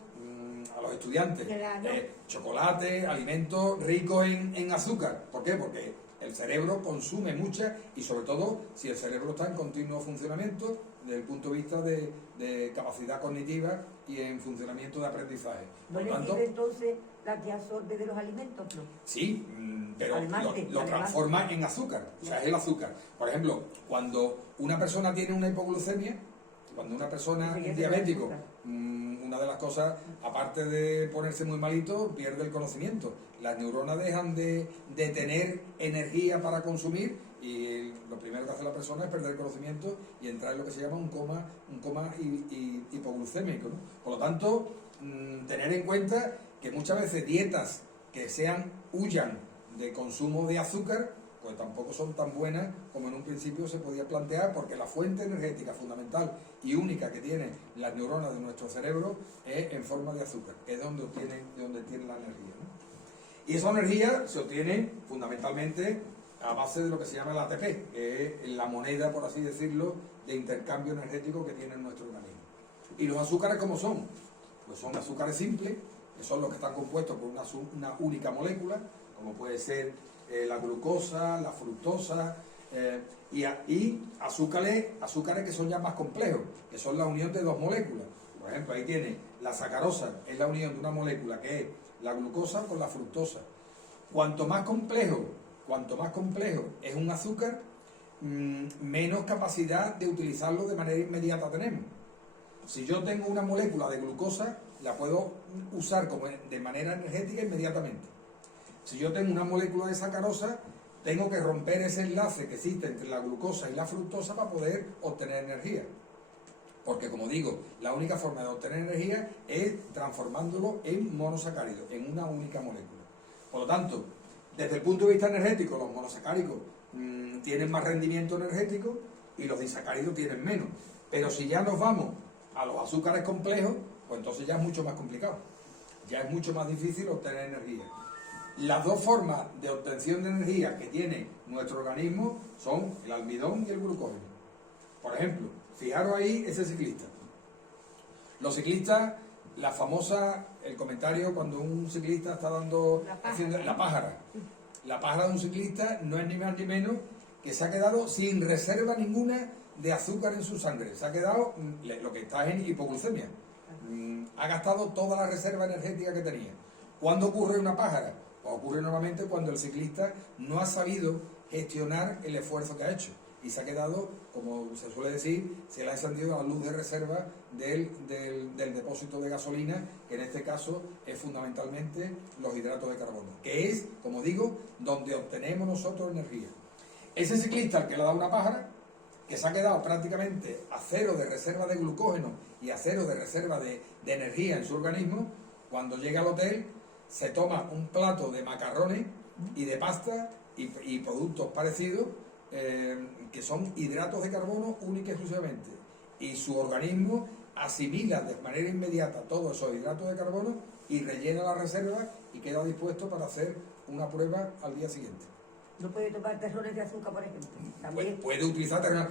a los estudiantes, claro, chocolate, alimentos ricos en azúcar. ¿Por qué? Porque el cerebro consume mucha, y sobre todo si el cerebro está en continuo funcionamiento desde el punto de vista de capacidad cognitiva y en funcionamiento de aprendizaje. ¿No le sirve entonces la que absorbe de los alimentos, no? Sí, pero además lo transforma en azúcar, o sea, es el azúcar. Por ejemplo, cuando una persona tiene una hipoglucemia, cuando una persona es diabético, una de las cosas, aparte de ponerse muy malito, pierde el conocimiento. Las neuronas dejan de tener energía para consumir, y lo primero que hace la persona es perder el conocimiento y entrar en lo que se llama un coma hipoglucémico, ¿no? Por lo tanto, tener en cuenta que muchas veces dietas que huyan de consumo de azúcar, pues tampoco son tan buenas como en un principio se podía plantear, porque la fuente energética fundamental y única que tienen las neuronas de nuestro cerebro es en forma de azúcar, que es de donde tiene la energía, ¿no? Y esa energía se obtiene fundamentalmente a base de lo que se llama el ATP, que es la moneda, por así decirlo, de intercambio energético que tiene nuestro organismo. ¿Y los azúcares cómo son? Pues son azúcares simples, que son los que están compuestos por una única molécula, como puede ser la glucosa, la fructosa, y azúcares que son ya más complejos, que son la unión de 2 moléculas. Por ejemplo, ahí tiene la sacarosa, es la unión de una molécula que es la glucosa con la fructosa. Cuanto más complejo es un azúcar, menos capacidad de utilizarlo de manera inmediata tenemos. Si yo tengo una molécula de glucosa, la puedo usar de manera energética inmediatamente. Si yo tengo una molécula de sacarosa, tengo que romper ese enlace que existe entre la glucosa y la fructosa para poder obtener energía. Porque, como digo, la única forma de obtener energía es transformándolo en monosacáridos, en una única molécula. Por lo tanto, desde el punto de vista energético, los monosacáridos tienen más rendimiento energético y los disacáridos tienen menos. Pero si ya nos vamos a los azúcares complejos, pues entonces ya es mucho más complicado. Ya es mucho más difícil obtener energía. Las 2 formas de obtención de energía que tiene nuestro organismo son el almidón y el glucógeno. Por ejemplo, fijaros ahí ese ciclista. Los ciclistas, el comentario cuando un ciclista está haciendo la pájara. La pájara de un ciclista no es ni más ni menos que se ha quedado sin reserva ninguna de azúcar en su sangre. Se ha quedado, lo que está en hipoglucemia. Ha gastado toda la reserva energética que tenía. ¿Cuándo ocurre una pájara? Pues ocurre normalmente cuando el ciclista no ha sabido gestionar el esfuerzo que ha hecho y se ha quedado, como se suele decir, se le ha encendido la luz de reserva del depósito de gasolina, que en este caso es fundamentalmente los hidratos de carbono, que es, como digo, donde obtenemos nosotros energía. Ese ciclista al que le da una pájara, que se ha quedado prácticamente a 0 de reserva de glucógeno y a 0 de reserva de energía en su organismo, cuando llega al hotel se toma un plato de macarrones y de pasta y productos parecidos, que son hidratos de carbono única y exclusivamente, y su organismo asimila de manera inmediata todos esos hidratos de carbono y rellena la reserva y queda dispuesto para hacer una prueba al día siguiente. ¿No puede tomar terrones de azúcar, por ejemplo? ¿También? Puede utilizar terrones.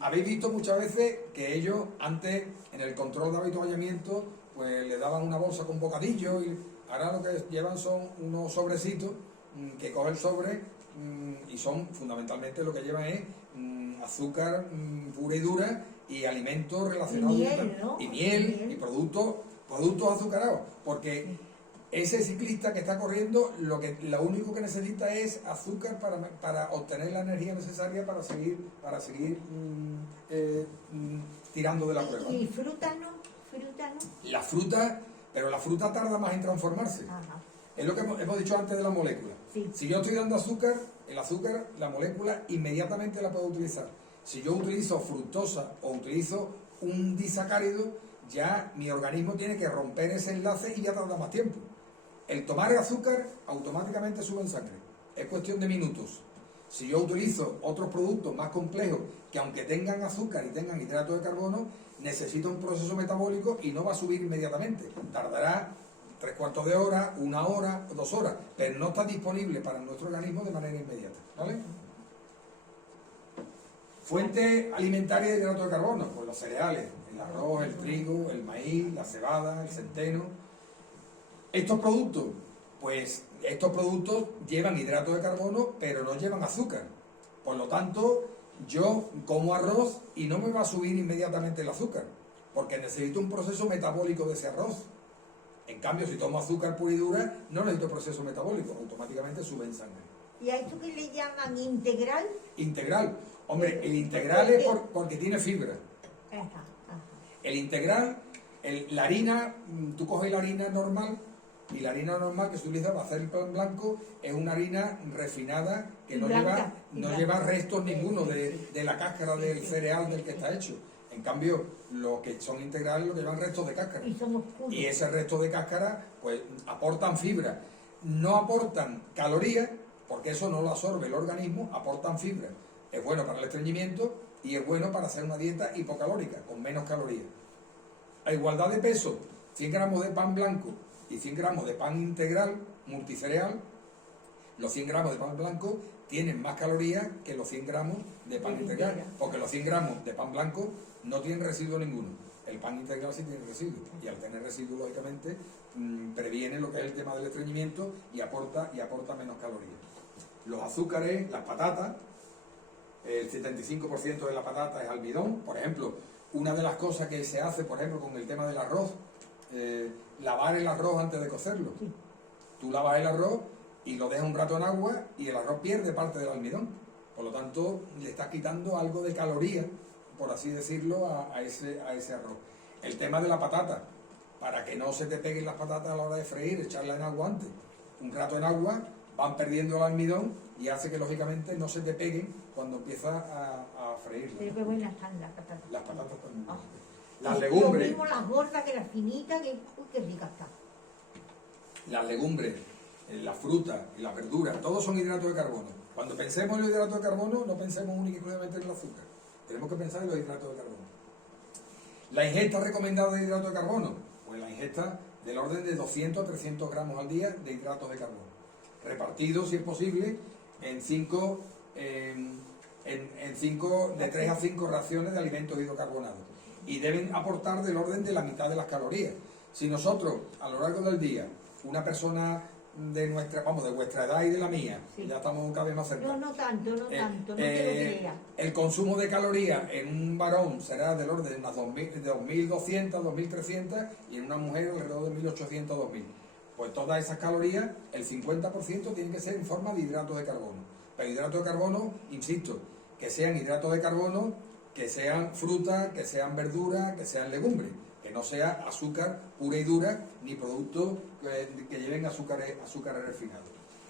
Habéis visto muchas veces que ellos antes en el control de avituallamiento pues le daban una bolsa con bocadillo, y ahora lo que llevan son unos sobrecitos que coge el sobre y son fundamentalmente lo que llevan es azúcar pura y dura y alimentos relacionados y miel, ¿no? y miel y productos productos azucarados, porque ese ciclista que está corriendo lo único que necesita es azúcar para obtener la energía necesaria para seguir tirando de la prueba. ¿Y fruta no? ¿Fruta no? La fruta, pero la fruta tarda más en transformarse. Ajá. Es lo que hemos dicho antes de la molécula. Sí. Si yo estoy dando azúcar, el azúcar, la molécula, inmediatamente la puedo utilizar. Si yo utilizo fructosa o utilizo un disacárido, ya mi organismo tiene que romper ese enlace y ya tarda más tiempo. El tomar el azúcar automáticamente sube en sangre. Es cuestión de minutos. Si yo utilizo otros productos más complejos que aunque tengan azúcar y tengan hidrato de carbono, necesita un proceso metabólico y no va a subir inmediatamente. Tardará 3/4 de hora, 1 hora, 2 horas, pero no está disponible para nuestro organismo de manera inmediata. ¿Vale? Fuente alimentaria de hidrato de carbono, pues los cereales, el arroz, el trigo, el maíz, la cebada, el centeno. Estos productos, pues estos productos llevan hidrato de carbono, pero no llevan azúcar. Por lo tanto, yo como arroz y no me va a subir inmediatamente el azúcar, porque necesito un proceso metabólico de ese arroz. En cambio, si tomo azúcar pura y dura, no necesito proceso metabólico, automáticamente sube en sangre. ¿Y a esto que le llaman integral? Integral. Hombre, el integral es porque tiene fibra. Ajá, ajá. El integral, la harina, tú coges la harina normal, y la harina normal que se utiliza para hacer el pan blanco es una harina refinada que no lleva restos ninguno de la cáscara del cereal del que está hecho. En cambio, los que son integrales lo llevan restos de cáscara. Y son oscuros. Y ese resto de cáscara, pues aportan fibra. No aportan calorías, porque eso no lo absorbe el organismo, aportan fibra. Es bueno para el estreñimiento y es bueno para hacer una dieta hipocalórica, con menos calorías. A igualdad de peso, 100 gramos de pan blanco y 100 gramos de pan integral multicereal, los 100 gramos de pan blanco tienen más calorías que los 100 gramos de pan integral, porque los 100 gramos de pan blanco no tienen residuo ninguno. El pan integral sí tiene residuo, y al tener residuo, lógicamente, previene lo que es el tema del estreñimiento y aporta menos calorías. Los azúcares, las patatas, el 75% de la patata es almidón. Por ejemplo, una de las cosas que se hace, por ejemplo, con el tema del arroz, lavar el arroz antes de cocerlo. Sí. Tú lavas el arroz y lo dejas un rato en agua y el arroz pierde parte del almidón. Por lo tanto, le estás quitando algo de caloría, por así decirlo, a ese arroz. El tema de la patata, para que no se te peguen las patatas a la hora de freír, echarla en agua antes. Un rato en agua, van perdiendo el almidón y hace que, lógicamente, no se te peguen cuando empiezas a freírlas. Pero qué buenas están las patatas. Las patatas también. Ah. Las Lo legumbres. mismo las gordas que las finitas, que uy, qué ricas están. Las legumbres, la fruta y las verduras, todos son hidratos de carbono. Cuando pensemos en los hidratos de carbono, no pensemos únicamente y exclusivamente en el azúcar. Tenemos que pensar en los hidratos de carbono. La ingesta recomendada de hidratos de carbono, pues la ingesta del orden de 200 a 300 gramos al día de hidratos de carbono, repartidos, si es posible, en 3 a 5 raciones de alimentos hidrocarbonados. Y deben aportar del orden de la mitad de las calorías. Si nosotros, a lo largo del día, una persona de vuestra edad y de la mía, sí, ya estamos cada vez más cerca. No tanto, no te lo creas. El consumo de calorías en un varón será del orden de unas 2.200, 2.300 y en una mujer alrededor de 1.800, 2.000. Pues todas esas calorías, el 50% tienen que ser en forma de hidratos de carbono. Pero hidratos de carbono, insisto, que sean hidratos de carbono, que sean frutas, que sean verduras, que sean legumbres, que no sea azúcar pura y dura, ni productos que lleven azúcares refinados.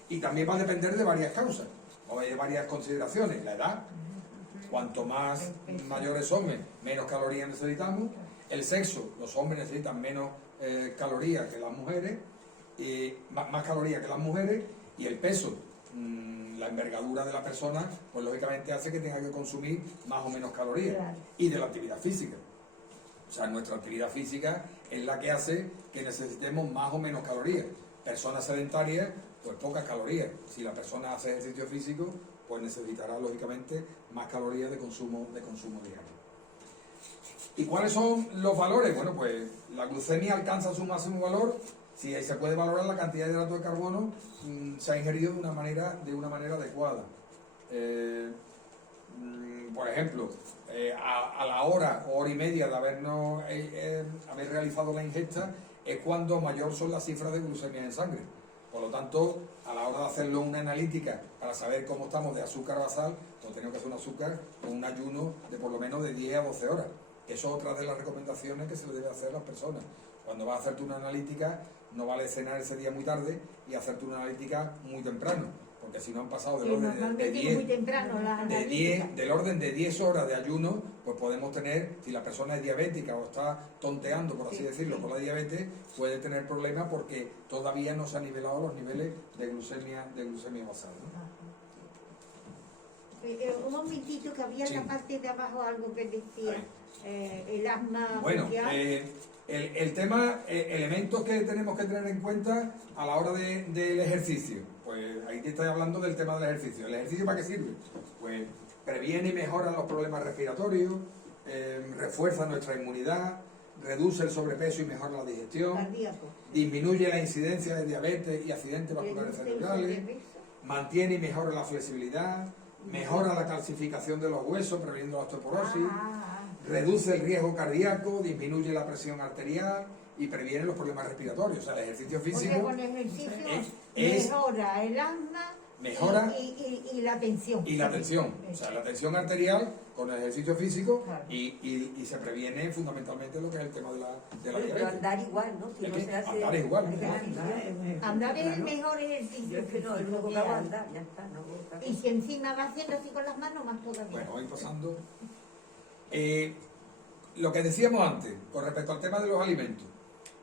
Y también va a depender de varias causas, o de varias consideraciones. La edad, cuanto más mayores somos, menos calorías necesitamos. El sexo, los hombres necesitan menos calorías que las mujeres, más calorías que las mujeres, y el peso, la envergadura de la persona, pues lógicamente hace que tenga que consumir más o menos calorías. Claro. Y de la actividad física. O sea, nuestra actividad física es la que hace que necesitemos más o menos calorías. Personas sedentarias, pues pocas calorías. Si la persona hace ejercicio físico, pues necesitará lógicamente más calorías de consumo diario. ¿Y cuáles son los valores? Bueno, pues la glucemia alcanza su máximo valor si se puede valorar la cantidad de hidratos de carbono se ha ingerido de una manera adecuada. por ejemplo, a la hora o hora y media de haber realizado la ingesta, es cuando mayor son las cifras de glucemia en sangre. Por lo tanto, a la hora de hacerlo una analítica para saber cómo estamos de azúcar basal, pues tenemos que hacer un azúcar con un ayuno de por lo menos de 10 a 12 horas. Eso es otra de las recomendaciones que se le debe hacer a las personas. Cuando vas a hacerte una analítica, no vale cenar ese día muy tarde y hacerte una analítica muy temprano, porque si no han pasado del orden Normalmente de es 10, muy temprano la analítica. del orden de 10 horas de ayuno, pues podemos tener, si la persona es diabética o está tonteando, por así Sí, decirlo, sí. con la diabetes, puede tener problemas porque todavía no se han nivelado los niveles de glucemia basal, ¿no? Un momentito que había Sí. en la parte de abajo algo que decía el asma Bueno, bronquial. el tema, elementos que tenemos que tener en cuenta a la hora del ejercicio. Pues ahí te estoy hablando del tema del ejercicio. ¿El ejercicio para qué sirve? Pues previene y mejora los problemas respiratorios, refuerza nuestra inmunidad, reduce el sobrepeso y mejora la digestión, Cardíaco. disminuye la incidencia de diabetes y accidentes vasculares Reduce el cerebrales, sobrepeso. mantiene y mejora la flexibilidad, mejora la calcificación de los huesos, previniendo la osteoporosis, reduce el riesgo cardíaco, disminuye la presión arterial y previene los problemas respiratorios. O sea, el ejercicio O sea, físico con el ejercicio es- mejora el asma mejora y la tensión. y la tensión. O sea, la tensión arterial con el ejercicio físico Claro. y se previene fundamentalmente lo que es el tema de la Pero diabetes. andar igual, ¿no? Si Es no que se hace... andar es igual. Hay que andar. Andar es el ¿no? mejor Yo ejercicio. es que no, el único que hago es andar, ya está, no hago otra Y cosa. si encima va haciendo así con las manos, más todavía. Bueno, voy pasando. Lo que decíamos antes, con respecto al tema de los alimentos,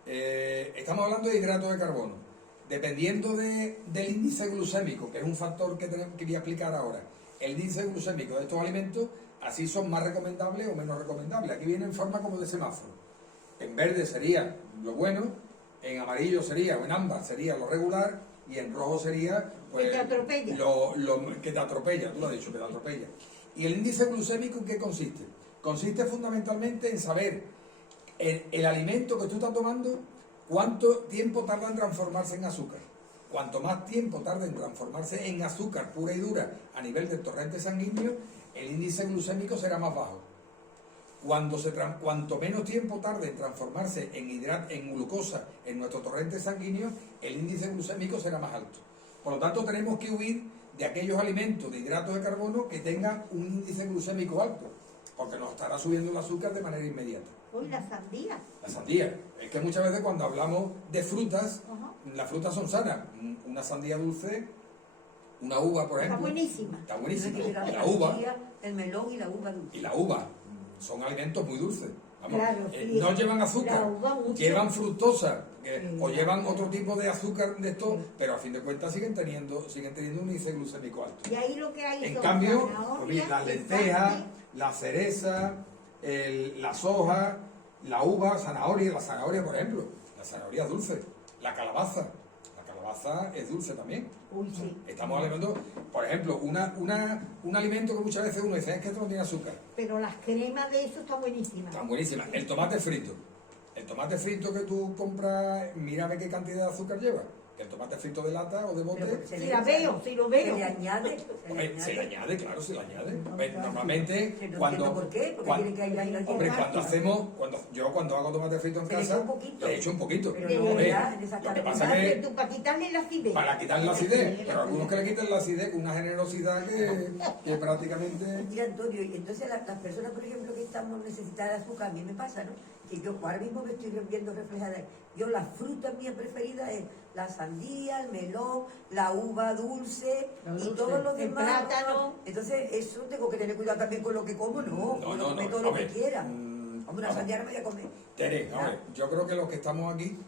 estamos hablando de hidratos de carbono. Dependiendo del índice glucémico, que es un factor que voy a explicar ahora, el índice glucémico de estos alimentos, así son más recomendables o menos recomendables. Aquí viene en forma como de semáforo. En verde sería lo bueno, en amarillo sería, o en ámbar sería lo regular, y en rojo sería pues, Que te atropella. lo que te atropella, tú lo has dicho, que te atropella. ¿Y el índice glucémico en qué consiste? Consiste fundamentalmente en saber el alimento que tú estás tomando, cuánto tiempo tarda en transformarse en azúcar. Cuanto más tiempo tarda en transformarse en azúcar pura y dura a nivel del torrente sanguíneo, el índice glucémico será más bajo. Cuanto menos tiempo tarde en transformarse en glucosa en nuestro torrente sanguíneo, el índice glucémico será más alto. Por lo tanto, tenemos que huir de aquellos alimentos de hidratos de carbono que tengan un índice glucémico alto, porque nos estará subiendo el azúcar de manera inmediata. Hoy la sandía. La sandía. Es que muchas veces cuando hablamos de frutas, Ajá. las frutas son sanas. Una sandía dulce, una uva, por Está ejemplo. buenísima. Está buenísima. Tiene que ser La uva. sandía, el melón y la uva dulce. Y la uva son alimentos muy dulces. Vamos, Claro, sí. no llevan azúcar, La uva mucho. llevan fructosa Sí, o llevan claro. otro tipo de azúcar de esto, Sí. pero a fin de cuentas siguen teniendo un índice glucémico alto. Y ahí lo que hay En son cambio, zanahorias, pues mira, las el lentejas, pasti, la cereza, la soja, la uva, la zanahoria, por ejemplo, la zanahoria es dulce, la calabaza es dulce también. Uy, sí. Estamos hablando, por ejemplo, un alimento que muchas veces uno dice, es que esto no tiene azúcar. Pero las cremas de eso están buenísimas. Están buenísimas. El tomate frito. El tomate frito que tú compras, mírame qué cantidad de azúcar lleva. Que el tomate frito de lata o de bote, Pero se Si le la echa- veo, si lo veo. Se le añade. se le añade, claro, se le añade. No, Pues, claro. normalmente, Que no cuando... entiendo por qué, porque cuando- tiene que ir ahí la Hombre, tierra. cuando hacemos, cuando hago tomate frito en Se le casa, echa un poquito. le echo un poquito. Pero no, Hombre, ya, en esa lo que cantidad, pasa es que Para quitarle la acidez. para quitar la acidez, pero algunos que le quitan la acidez con una generosidad que prácticamente... Mira, Antonio, y entonces las personas, por ejemplo, que estamos necesitadas de azúcar, a mí me pasa, ¿no? Que yo ahora mismo me estoy viendo reflejada. Yo, la fruta mía preferida es la sandía, el melón, la uva dulce La y dulce, todos los el demás. plátano. Entonces, eso tengo que tener cuidado también con lo que como, no. No, Come todo lo hombre, que quiera. mm, Hombre, una vamos. sandía no me voy a comer. Tere, hombre, yo creo que los que estamos aquí,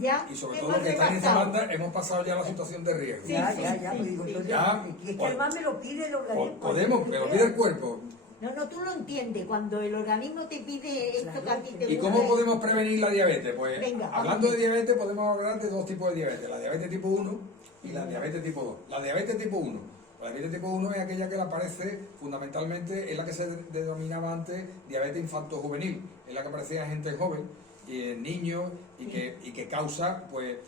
Ya y sobre hemos todo los que están en esta repasado. banda, hemos pasado ya la situación de riesgo. Sí, Ya, sí, ya, ya, sí, pues digo, sí. entonces, Ya, y es que pues, además me lo pide el organismo. Podemos, me lo pide el cuerpo. No, tú lo entiendes. Cuando el organismo te pide esto Claro. que a ti te ¿Y gusta. cómo podemos prevenir la diabetes? Pues Venga, hablando vamos. de diabetes podemos hablar de dos tipos de diabetes, la diabetes tipo 1 y la diabetes tipo 2. La diabetes tipo 1. La diabetes tipo 1 es aquella que le aparece fundamentalmente, es la que se denominaba antes diabetes infanto-juvenil, es la que aparecía en gente joven niños y que causa, pues,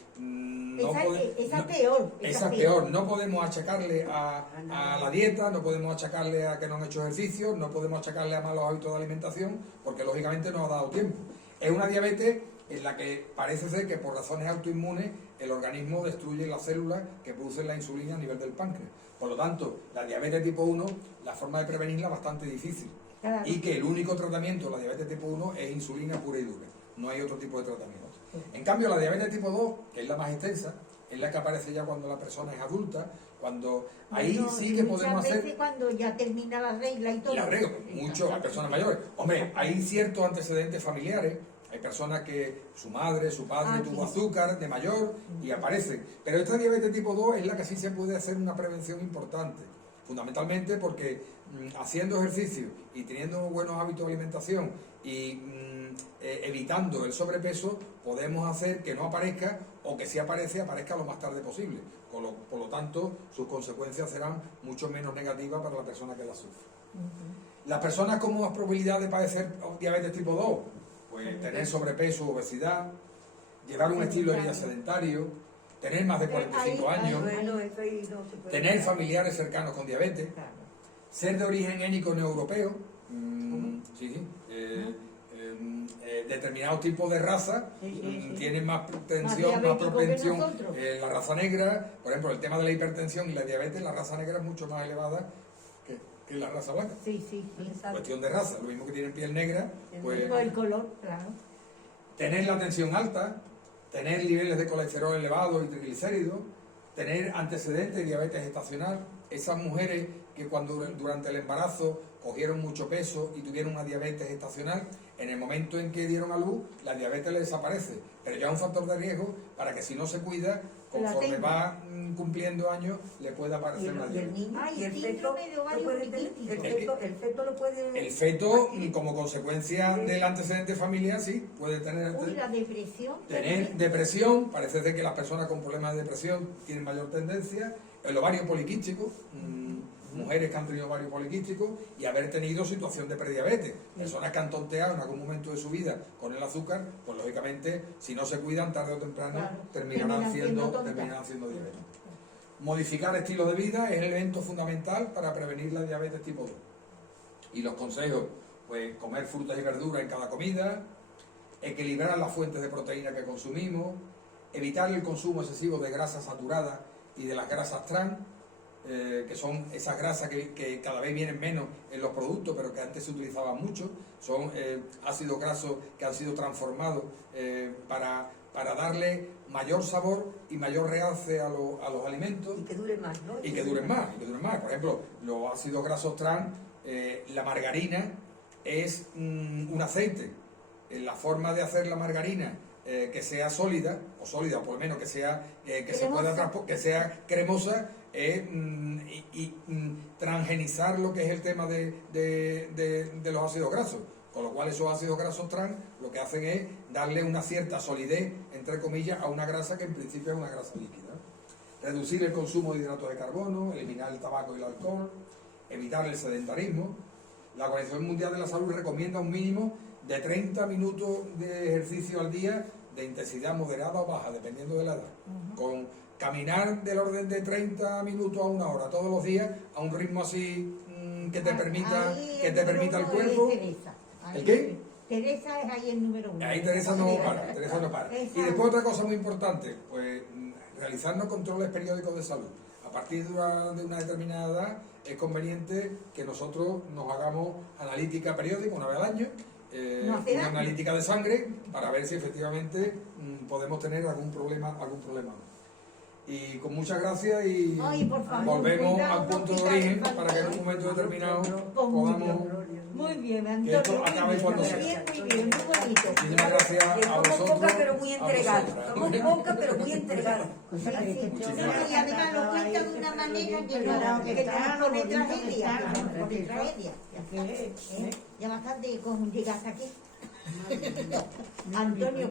Esa es peor. No podemos achacarle a la dieta, no podemos achacarle a que no han hecho ejercicio, no podemos achacarle a malos hábitos de alimentación, porque lógicamente no ha dado tiempo. Es una diabetes en la que parece ser que por razones autoinmunes el organismo destruye las células que producen la insulina a nivel del páncreas. Por lo tanto, la diabetes tipo 1, la forma de prevenirla es bastante difícil. Claro. Y que el único tratamiento de la diabetes tipo 1 es insulina pura y dura. No hay otro tipo de tratamiento. En cambio, la diabetes tipo 2, que es la más extensa, es la que aparece ya cuando la persona es adulta, cuando ahí Bueno, sí que podemos muchas hacer... veces cuando ya termina la regla y todo. La regla, mucho a personas mayores. Hombre, hay ciertos antecedentes familiares. Hay personas que su madre, su padre tuvo azúcar de mayor y aparecen. Pero esta diabetes tipo 2 es la que sí se puede hacer una prevención importante. Fundamentalmente porque haciendo ejercicio y teniendo buenos hábitos de alimentación y evitando el sobrepeso, podemos hacer que no aparezca, o que si aparece, aparezca lo más tarde posible. Por lo tanto, sus consecuencias serán mucho menos negativas para la persona que la sufre. Las personas con más probabilidad de padecer diabetes tipo 2, pues tener sobrepeso, obesidad, llevar un estilo de vida sedentario, tener más de 45 años, Bueno, eso ahí no se puede tener evitar. familiares cercanos con diabetes, Claro. ser de origen étnico neoeuropeo, determinados tipos de raza tienen más tensión, más diabéticos que propensión. nosotros. La raza negra, por ejemplo, el tema de la hipertensión y la diabetes, la raza negra es mucho más elevada que la raza blanca. Sí. Cuestión de raza, lo mismo que tienen piel negra, pues Por el color, claro. tener la tensión alta, tener niveles de colesterol elevados y triglicéridos, tener antecedentes de diabetes gestacional, esas mujeres que durante el embarazo cogieron mucho peso y tuvieron una diabetes gestacional, en el momento en que dieron a luz, la diabetes le desaparece, pero ya es un factor de riesgo para que si no se cuida, conforme va cumpliendo años, le puede aparecer una Y el diabetes. niño, Ay, y el síndrome feto, de lo ovario puede tener, poliquístico. el feto lo puede... El feto, como consecuencia del antecedente familiar, sí, puede tener... Uy, la depresión. Tener depresión, parece ser que las personas con problemas de depresión tienen mayor tendencia, el ovario poliquístico, mujeres que han tenido ovario poliquístico y haber tenido situación de prediabetes, personas que han tonteado en algún momento de su vida con el azúcar, pues lógicamente si no se cuidan tarde o temprano Claro, terminarán siendo tontas. diabéticos. Modificar estilo de vida es el elemento fundamental para prevenir la diabetes tipo 2. Y los consejos, pues comer frutas y verduras en cada comida, equilibrar las fuentes de proteína que consumimos, evitar el consumo excesivo de grasas saturadas y de las grasas trans, que son esas grasas que cada vez vienen menos en los productos, pero que antes se utilizaban mucho, son ácidos grasos que han sido transformados para darle mayor sabor y mayor realce a los alimentos. Y que dure más, ¿no? Y que duren más. Por ejemplo, los ácidos grasos trans, la margarina es un aceite. La forma de hacer la margarina que sea sólida, o por lo menos que sea que sea cremosa, transgenizar lo que es el tema de los ácidos grasos. Con lo cual esos ácidos grasos trans lo que hacen es darle una cierta solidez, entre comillas, a una grasa que en principio es una grasa líquida. Reducir el consumo de hidratos de carbono, eliminar el tabaco y el alcohol, evitar el sedentarismo. La Organización Mundial de la Salud recomienda un mínimo de 30 minutos de ejercicio al día de intensidad moderada o baja, dependiendo de la edad. Con caminar del orden de 30 minutos a una hora todos los días, a un ritmo así que te permita el cuerpo. ¿El qué? Teresa es ahí el número 1. Ahí Teresa no para. Y después otra cosa muy importante, pues realizarnos controles periódicos de salud. A partir de una determinada edad es conveniente que nosotros nos hagamos analítica periódica una vez al año, una analítica de sangre para ver si efectivamente podemos tener algún problema. Y con muchas gracias y por favor, volvemos cuidado, al punto de cuidado, origen cuidado. para que en un momento determinado Con podamos... Muy bien, Que Antonio. esto acabe cuando muy sea. bien, muy bonito. Muchísimas gracias Que a somos vosotros. pocas pero muy a entregadas. vosotras. Somos pocas pero muy entregadas. Y además lo cuenta de una manera que no pone tragedia. Pone tragedia. Ya bastante con llegar hasta aquí. Antonio.